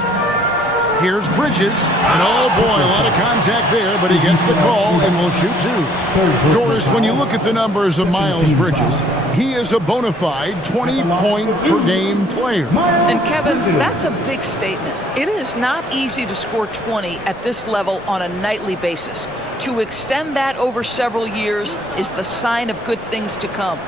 Here's Bridges. And oh boy, a lot of contact there, but he gets the call and will shoot 2. Doris, when you look at the numbers of Miles Bridges, he is a bona fide 20-point-per-game player. And Kevin, that's a big statement. It is not easy to score 20 at this level on a nightly basis. To extend that over several years is the sign of good things to come.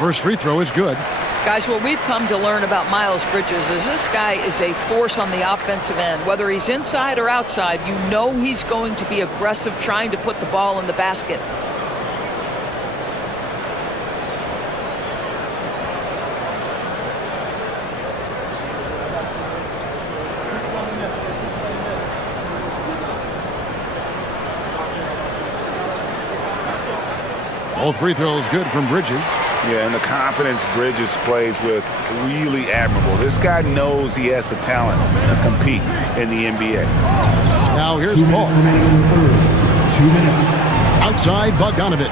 First free throw is good. Guys, what we've come to learn about Miles Bridges is this guy is a force on the offensive end. Whether he's inside or outside, you know he's going to be aggressive trying to put the ball in the basket. Both free throws good from Bridges. Yeah, and the confidence Bridges plays with, really admirable. This guy knows he has the talent to compete in the NBA. Now here's Paul. 2 minutes. Outside Bogdanovich.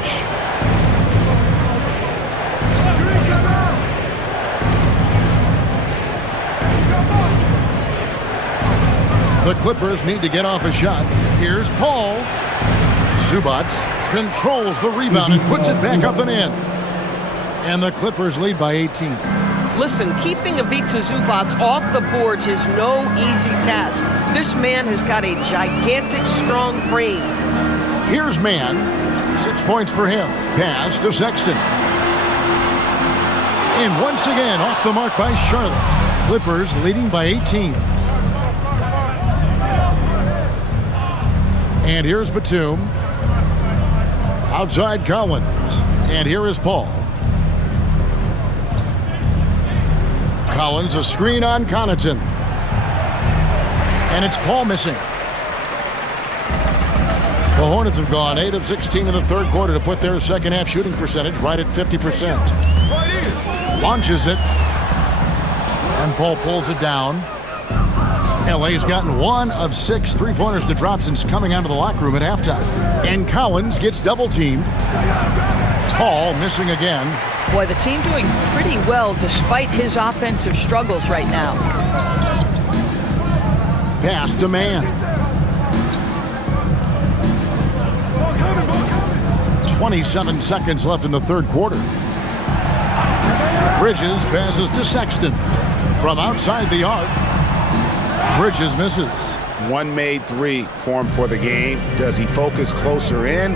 The Clippers need to get off a shot. Here's Paul. Zubac controls the rebound and puts it back up and in. And the Clippers lead by 18. Listen, keeping Ivica Zubac off the boards is no easy task. This man has got a gigantic, strong frame. Here's Mann. 6 points for him. Pass to Sexton. And once again, off the mark by Charlotte. Clippers leading by 18. And here's Batum. Outside Collins. And here is Paul. Collins, a screen on Connaughton. And it's Paul missing. The Hornets have gone 8 of 16 in the third quarter to put their second half shooting percentage right at 50%. Launches it. And Paul pulls it down. LA's gotten 1 of 6 three-pointers to drop since coming out of the locker room at halftime. And Collins gets double-teamed. Paul missing again. Boy, the team doing pretty well despite his offensive struggles right now. Pass to Mann. 27 seconds left in the third quarter. Bridges passes to Sexton. From outside the arc. Bridges misses. One made three for him for the game. Does he focus closer in?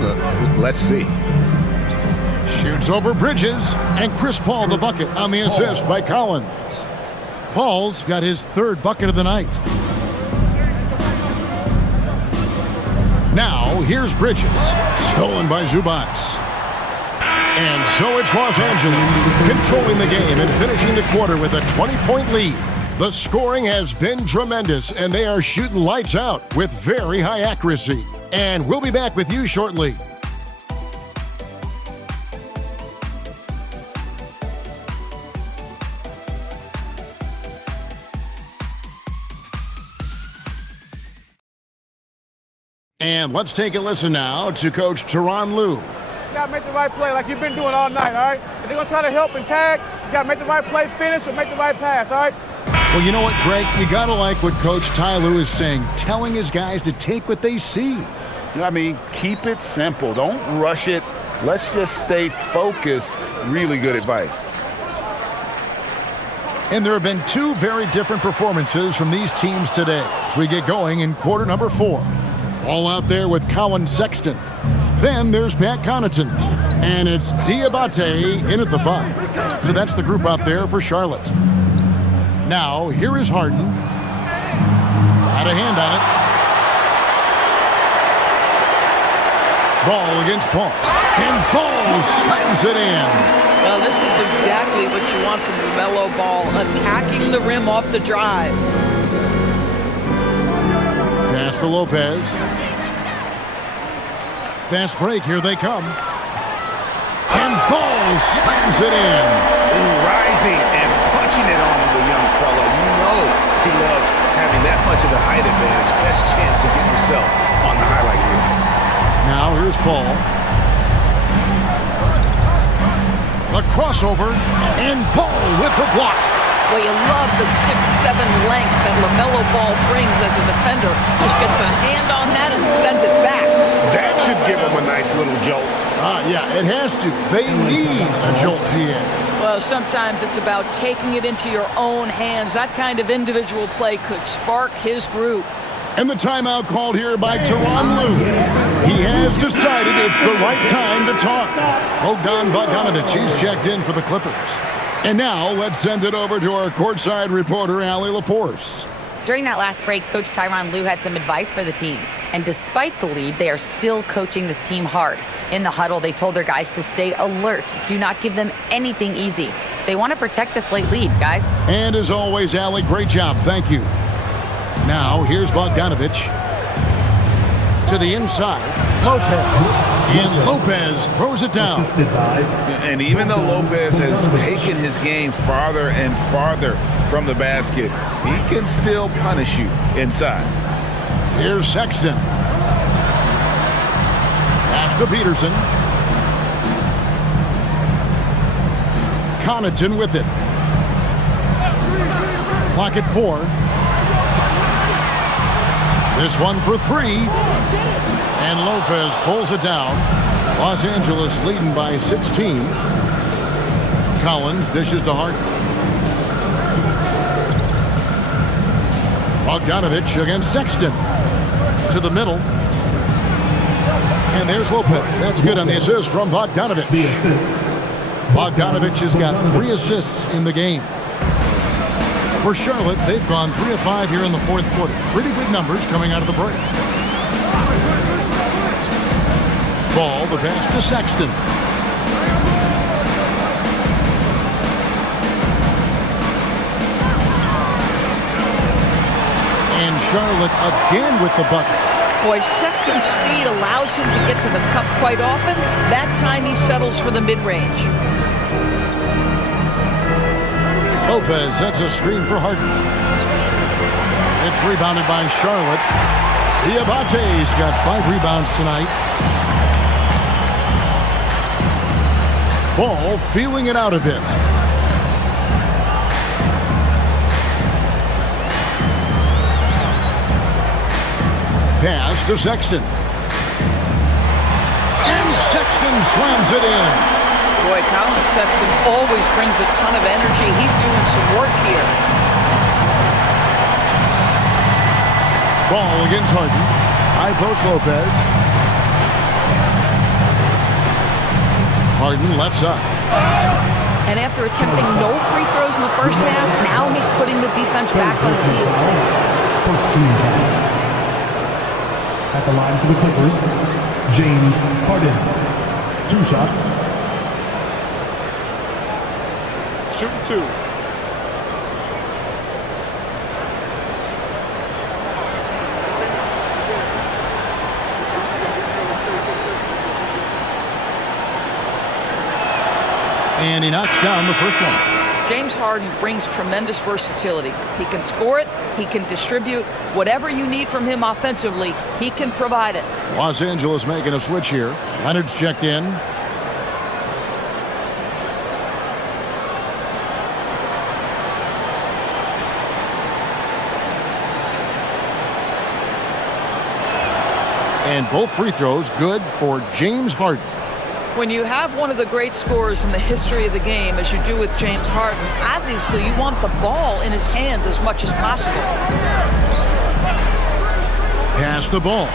Let's see. Shoots over Bridges, and Chris Paul the bucket on the assist by Collins. Paul's got his third bucket of the night. Now, here's Bridges, stolen by Zubac. And so it's Los Angeles, controlling the game and finishing the quarter with a 20-point lead. The scoring has been tremendous, and they are shooting lights out with very high accuracy. And we'll be back with you shortly. And let's take a listen now to Coach Tyronn Lue. You got to make the right play like you've been doing all night, all right? If they're going to try to help and tag, you got to make the right play, finish, or make the right pass, all right? Well, you know what, Greg? You got to like what Coach Ty Lue is saying, telling his guys to take what they see. I mean, keep it simple. Don't rush it. Let's just stay focused. Really good advice. And there have been 2 very different performances from these teams today as we get going in quarter number 4. All out there with Colin Sexton. Then there's Pat Connaughton. And it's Diabate in at the 5. So that's the group out there for Charlotte. Now, here is Harden. Had a hand on it. Ball against Paul. And Ball slams it in. Well, this is exactly what you want from LaMelo Ball, attacking the rim off the drive. Pass to Lopez. Fast break, here they come. And Ball slams it in. Ooh, rising and punching it on the young fella. You know he loves having that much of a height advantage. Best chance to get yourself on the highlight reel. Now here's Paul. A crossover, and Ball with the block. Well, you love the 6'7" length that LaMelo Ball brings as a defender. Just gets a hand on that and sends it back. That should give him a nice little jolt. Yeah, it has to. They need a jolt, GA. Well, sometimes it's about taking it into your own hands. That kind of individual play could spark his group. And the timeout called here by Tyronn Lue. He has decided it's the right time to talk. Bogdanovich, he's checked in for the Clippers. And now let's send it over to our courtside reporter, Allie LaForce. During that last break, Coach Tyronn Lue had some advice for the team. And despite the lead, they are still coaching this team hard. In the huddle, they told their guys to stay alert. Do not give them anything easy. They want to protect this late lead, guys. And as always, Allie, great job. Thank you. Now, here's Bogdanovich. To the inside, Lopez. And Lopez throws it down. And even though Lopez has taken his game farther and farther from the basket, he can still punish you inside. Here's Sexton. Pass to Peterson. Connaughton with it. Clock at 4. This one for 3. And Lopez pulls it down. Los Angeles leading by 16. Collins dishes to Harden. Bogdanovich against Sexton. To the middle. And there's Lopez. That's good on the assist from Bogdanovich. Bogdanovich has got 3 assists in the game. For Charlotte, they've gone 3 of 5 here in the fourth quarter. Pretty good numbers coming out of the break. Ball, the pass to Sexton. And Charlotte again with the bucket. Boy, Sexton's speed allows him to get to the cup quite often. That time he settles for the mid-range. Lopez sets a screen for Harden. It's rebounded by Charlotte. Diabate's got 5 rebounds tonight. Ball feeling it out a bit. Pass to Sexton. And Sexton slams it in. Boy, Colin Sexton always brings a ton of energy. He's doing some work here. Ball against Harden. High post Lopez. Harden left side. And after attempting no free throws in the first half, now he's putting the defense back on its heels. First team foul. At the line for the Clippers, James Harden. 2 shots. Shooting 2. And he knocks down the first one. James Harden brings tremendous versatility. He can score it, he can distribute. Whatever you need from him offensively, he can provide it. Los Angeles making a switch here. Leonard's checked in. And both free throws good for James Harden. When you have one of the great scorers in the history of the game, as you do with James Harden, obviously you want the ball in his hands as much as possible. Pass the ball.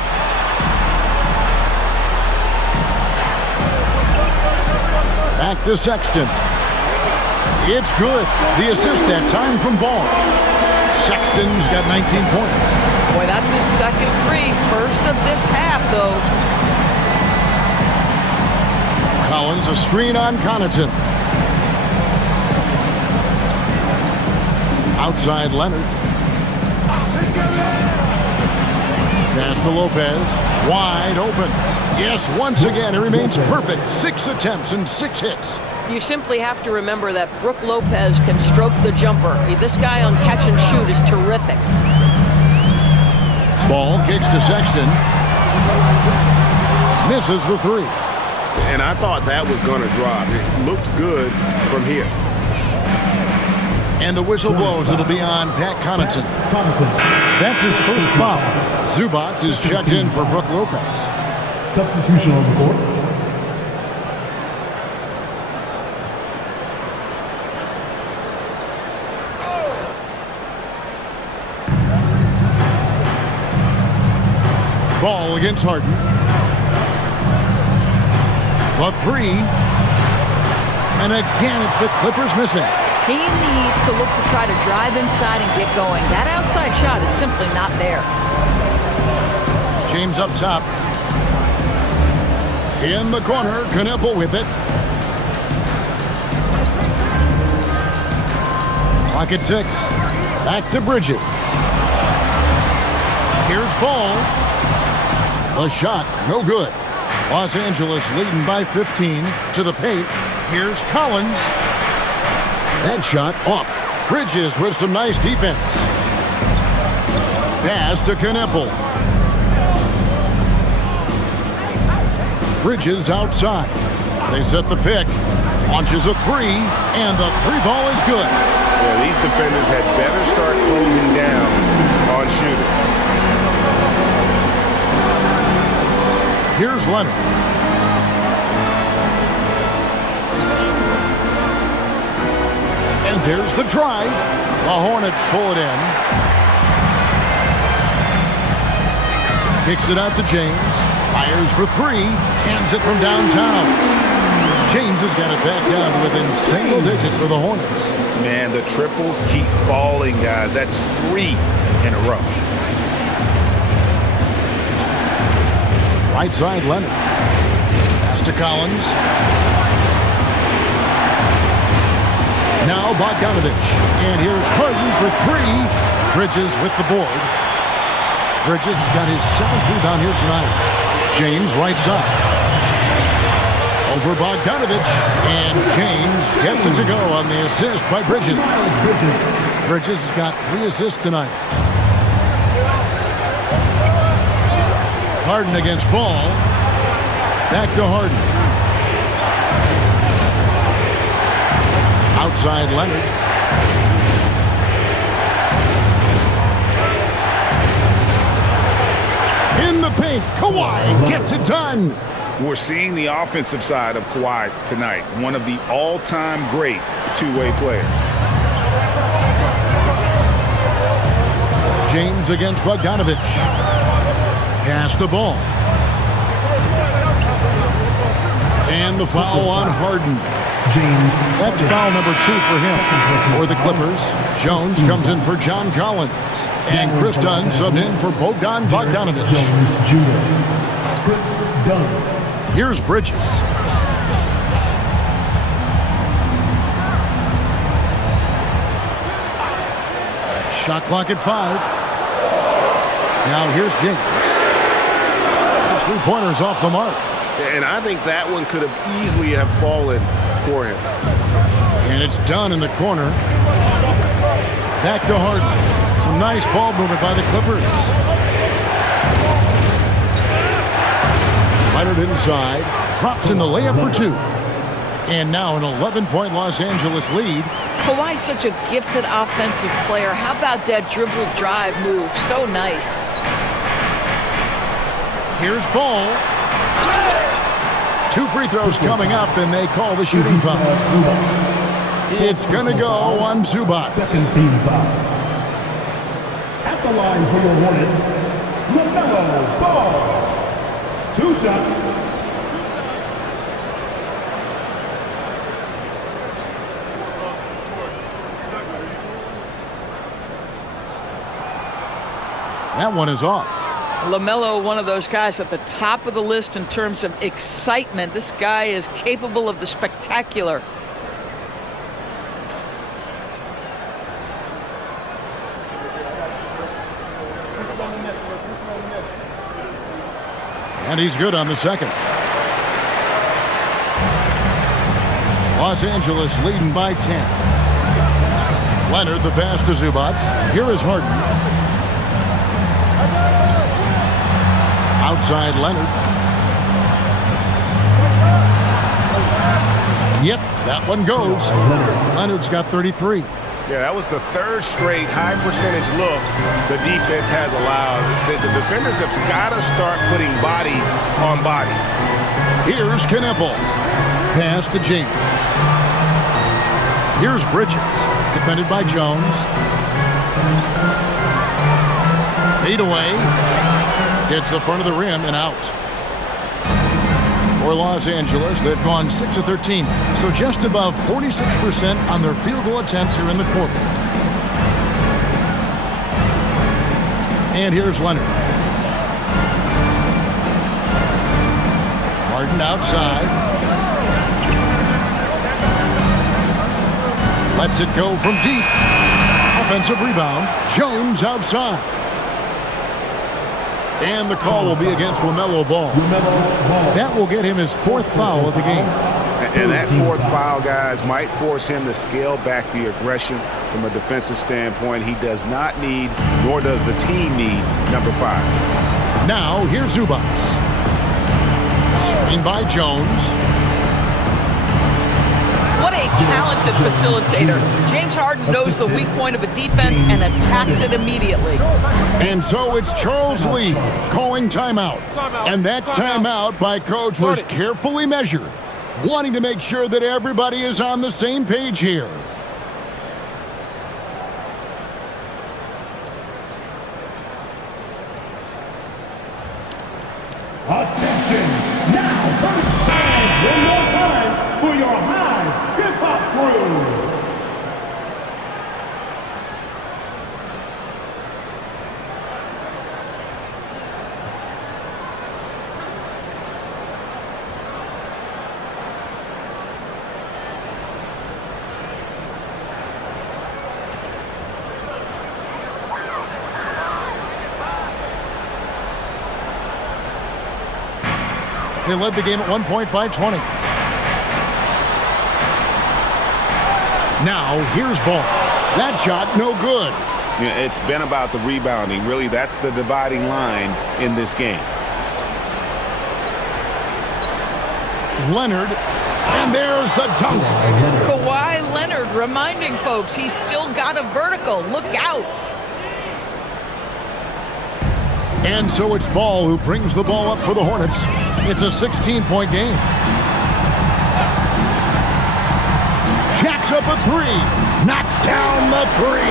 Back to Sexton. It's good. The assist that time from Ball. Sexton's got 19 points. Boy, that's his second 3. First of this half, though. Collins, a screen on Connaughton. Outside Leonard. Pass to Lopez. Wide open. Yes, once again, it remains perfect. 6 attempts and 6 hits. You simply have to remember that Brook Lopez can stroke the jumper. This guy on catch and shoot is terrific. Ball kicks to Sexton. Misses the 3. And I thought that was going to drop. It looked good from here. And the whistle blows. It'll be on Pat Connaughton. That's his first foul. Zubac is checked in for Brook Lopez. Substitution on the court. Ball against Harden. The 3. And again, it's the Clippers missing. He needs to look to try to drive inside and get going. That outside shot is simply not there. James up top. In the corner, Knueppel with it. Pocket 6. Back to Bridges. Here's Ball. A shot, no good. Los Angeles leading by 15 to the paint. Here's Collins. That shot off. Bridges with some nice defense. Pass to Kneppel. Bridges outside. They set the pick. Launches a three, and the three ball is good. Yeah, these defenders had better start closing down on shooting. Here's Leonard. And there's the drive. The Hornets pull it in. Kicks it out to James. Fires for three. Cans it from downtown. James has got it back down to within single digits for the Hornets. Man, the triples keep falling, guys. That's 3 in a row. Right side, Leonard. Pass to Collins. Now Bogdanovich. And here's Harden for three. Bridges with the board. Bridges has got his 7th rebound here tonight. James right side. Over Bogdanovich. And James gets it to go on the assist by Bridges. Bridges has got 3 assists tonight. Harden against Ball. Back to Harden. Outside Leonard. In the paint, Kawhi gets it done. We're seeing the offensive side of Kawhi tonight. One of the all-time great two-way players. James against Bogdanovich. Pass the ball. And the foul on Harden. James. That's foul number 2 for him. For the Clippers, Jones comes in for John Collins. And Chris Dunn subbed in for Bogdan Bogdanovich. Jones Jr. Chris Dunn. Here's Bridges. Shot clock at 5. Now here's James. His three-pointers off the mark. And I think that one could have easily have fallen for him. And it's done in the corner. Back to Harden. Some nice ball movement by the Clippers. Leonard inside. Drops in the layup for 2. And now an 11-point Los Angeles lead. Kawhi's such a gifted offensive player. How about that dribble drive move? So nice. Here's Ball. 2 free throws coming up, and they call the shooting foul. It's going to go on Zubac. Second team foul. At the line for your Hornets, LaMelo Ball. 2 shots. That one is off. LaMelo, one of those guys at the top of the list in terms of excitement. This guy is capable of the spectacular. And he's good on the second. Los Angeles leading by 10. Leonard the pass to Zubac. Here is Harden. Outside Leonard. Yep, that one goes. Leonard's got 33. Yeah, that was the 3rd straight high percentage look the defense has allowed. The defenders have got to start putting bodies on bodies. Here's Kneppel. Pass to James. Here's Bridges. Defended by Jones. Fade away. Hits the front of the rim and out. For Los Angeles, they've gone 6 of 13, so just above 46% on their field goal attempts here in the quarter. And here's Leonard. Harden outside. Lets it go from deep. Offensive rebound. Jones outside. And the call will be against LaMelo Ball. That will get him his 4th foul of the game. And that 4th foul, guys, might force him to scale back the aggression from a defensive standpoint. He does not need, nor does the team need, number 5. Now, here's Zubac. Screen by Jones. What a talented facilitator. James Harden knows the weak point of a defense and attacks it immediately. And so it's Charles Lee calling timeout. And that timeout by Coach was carefully measured, wanting to make sure that everybody is on the same page here. Attention! Now, first time, one more time for your high hip-hop crew. They led the game at 1 point by 20. Now, here's Ball. That shot, no good. Yeah, it's been about the rebounding. Really, that's the dividing line in this game. Leonard, and there's the dunk. Kawhi Leonard reminding folks he's still got a vertical. Look out. And so it's Ball who brings the ball up for the Hornets. It's a 16-point game. Jacks up a 3. Knocks down the 3.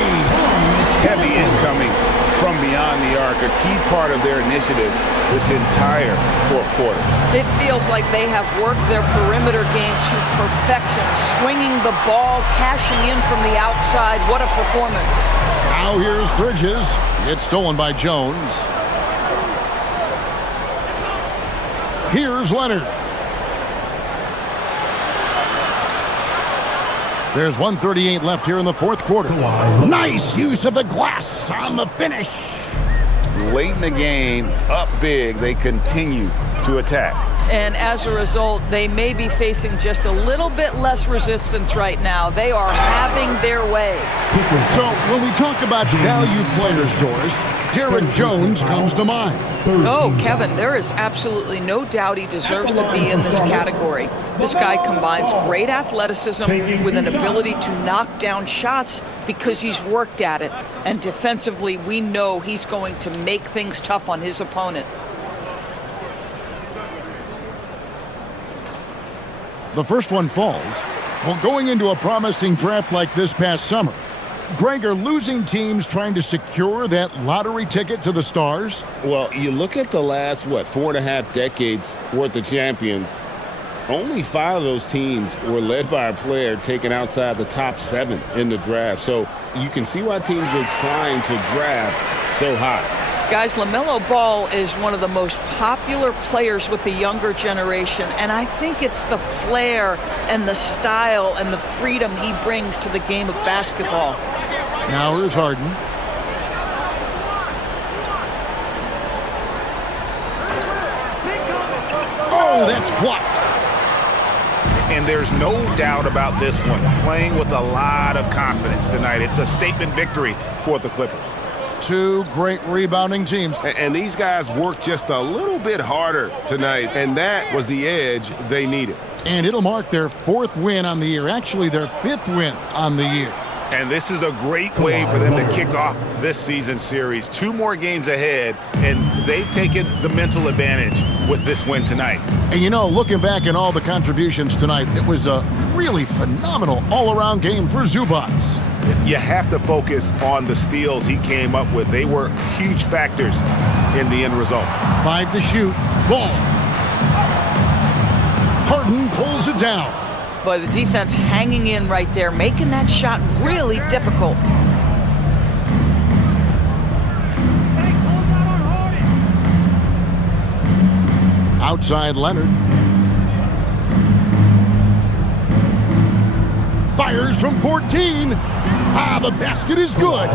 Heavy incoming from beyond the arc, a key part of their initiative this entire 4th quarter. It feels like they have worked their perimeter game to perfection, swinging the ball, cashing in from the outside. What a performance. Now here's Bridges. It's stolen by Jones. Here's Leonard. There's 1:38 left here in the 4th quarter. Nice use of the glass on the finish. Late in the game, up big, they continue to attack. And as a result, they may be facing just a little bit less resistance right now. They are having their way. So when we talk about value players, Doris, Derek Jones comes to mind. Oh, Kevin, there is absolutely no doubt he deserves to be in this category. This guy combines great athleticism with an ability to knock down shots because he's worked at it. And defensively, we know he's going to make things tough on his opponent. The first one falls. Well, going into a promising draft like this past summer, Greg, are losing teams trying to secure that lottery ticket to the stars? Well, you look at the last, 4.5 decades worth of champions, only 5 of those teams were led by a player taken outside the top 7 in the draft. So you can see why teams are trying to draft so high. Guys, LaMelo Ball is one of the most popular players with the younger generation, and I think it's the flair and the style and the freedom he brings to the game of basketball. Now here's Harden. Oh, that's blocked. And there's no doubt about this one. Playing with a lot of confidence tonight. It's a statement victory for the Clippers. 2 great rebounding teams. And these guys worked just a little bit harder tonight, and that was the edge they needed. And it'll mark their 4th win on the year, actually their 5th win on the year. And this is a great way for them to kick off this season series. 2 more games ahead, and they've taken the mental advantage with this win tonight. And looking back at all the contributions tonight, it was a really phenomenal all-around game for Zubac. You have to focus on the steals he came up with. They were huge factors in the end result. 5 to shoot. Ball. Harden pulls it down. Boy, the defense hanging in right there, making that shot really difficult. Outside Leonard. Fires from 14. The basket is good.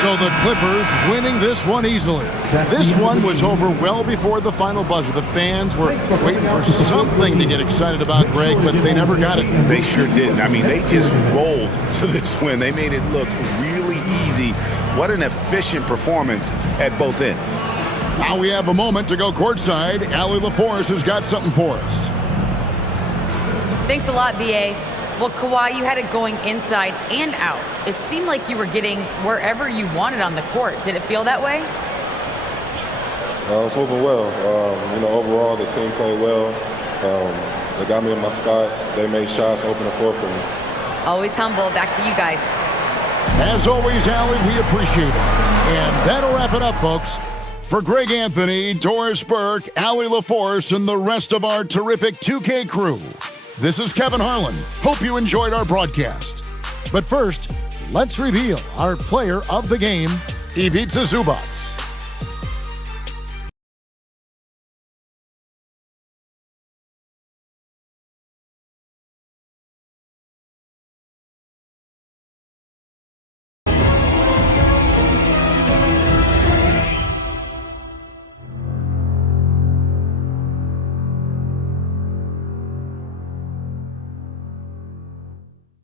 So the Clippers winning this one easily. This one was over well before the final buzzer. The fans were waiting for something to get excited about, Greg, but they never got it. They sure didn't. I mean, they just rolled to this win. They made it look really easy. What an efficient performance at both ends. Now we have a moment to go courtside. Allie LaForce has got something for us. Thanks a lot, B.A. Well, Kawhi, you had it going inside and out. It seemed like you were getting wherever you wanted on the court. Did it feel that way? It was moving well. Overall, the team played well. They got me in my spots. They made shots, open the floor for me. Always humble. Back to you guys. As always, Allie, we appreciate it. And that'll wrap it up, folks. For Greg Anthony, Doris Burke, Allie LaForce, and the rest of our terrific 2K crew, this is Kevin Harlan. Hope you enjoyed our broadcast. But first, let's reveal our player of the game, Ivica Zubac.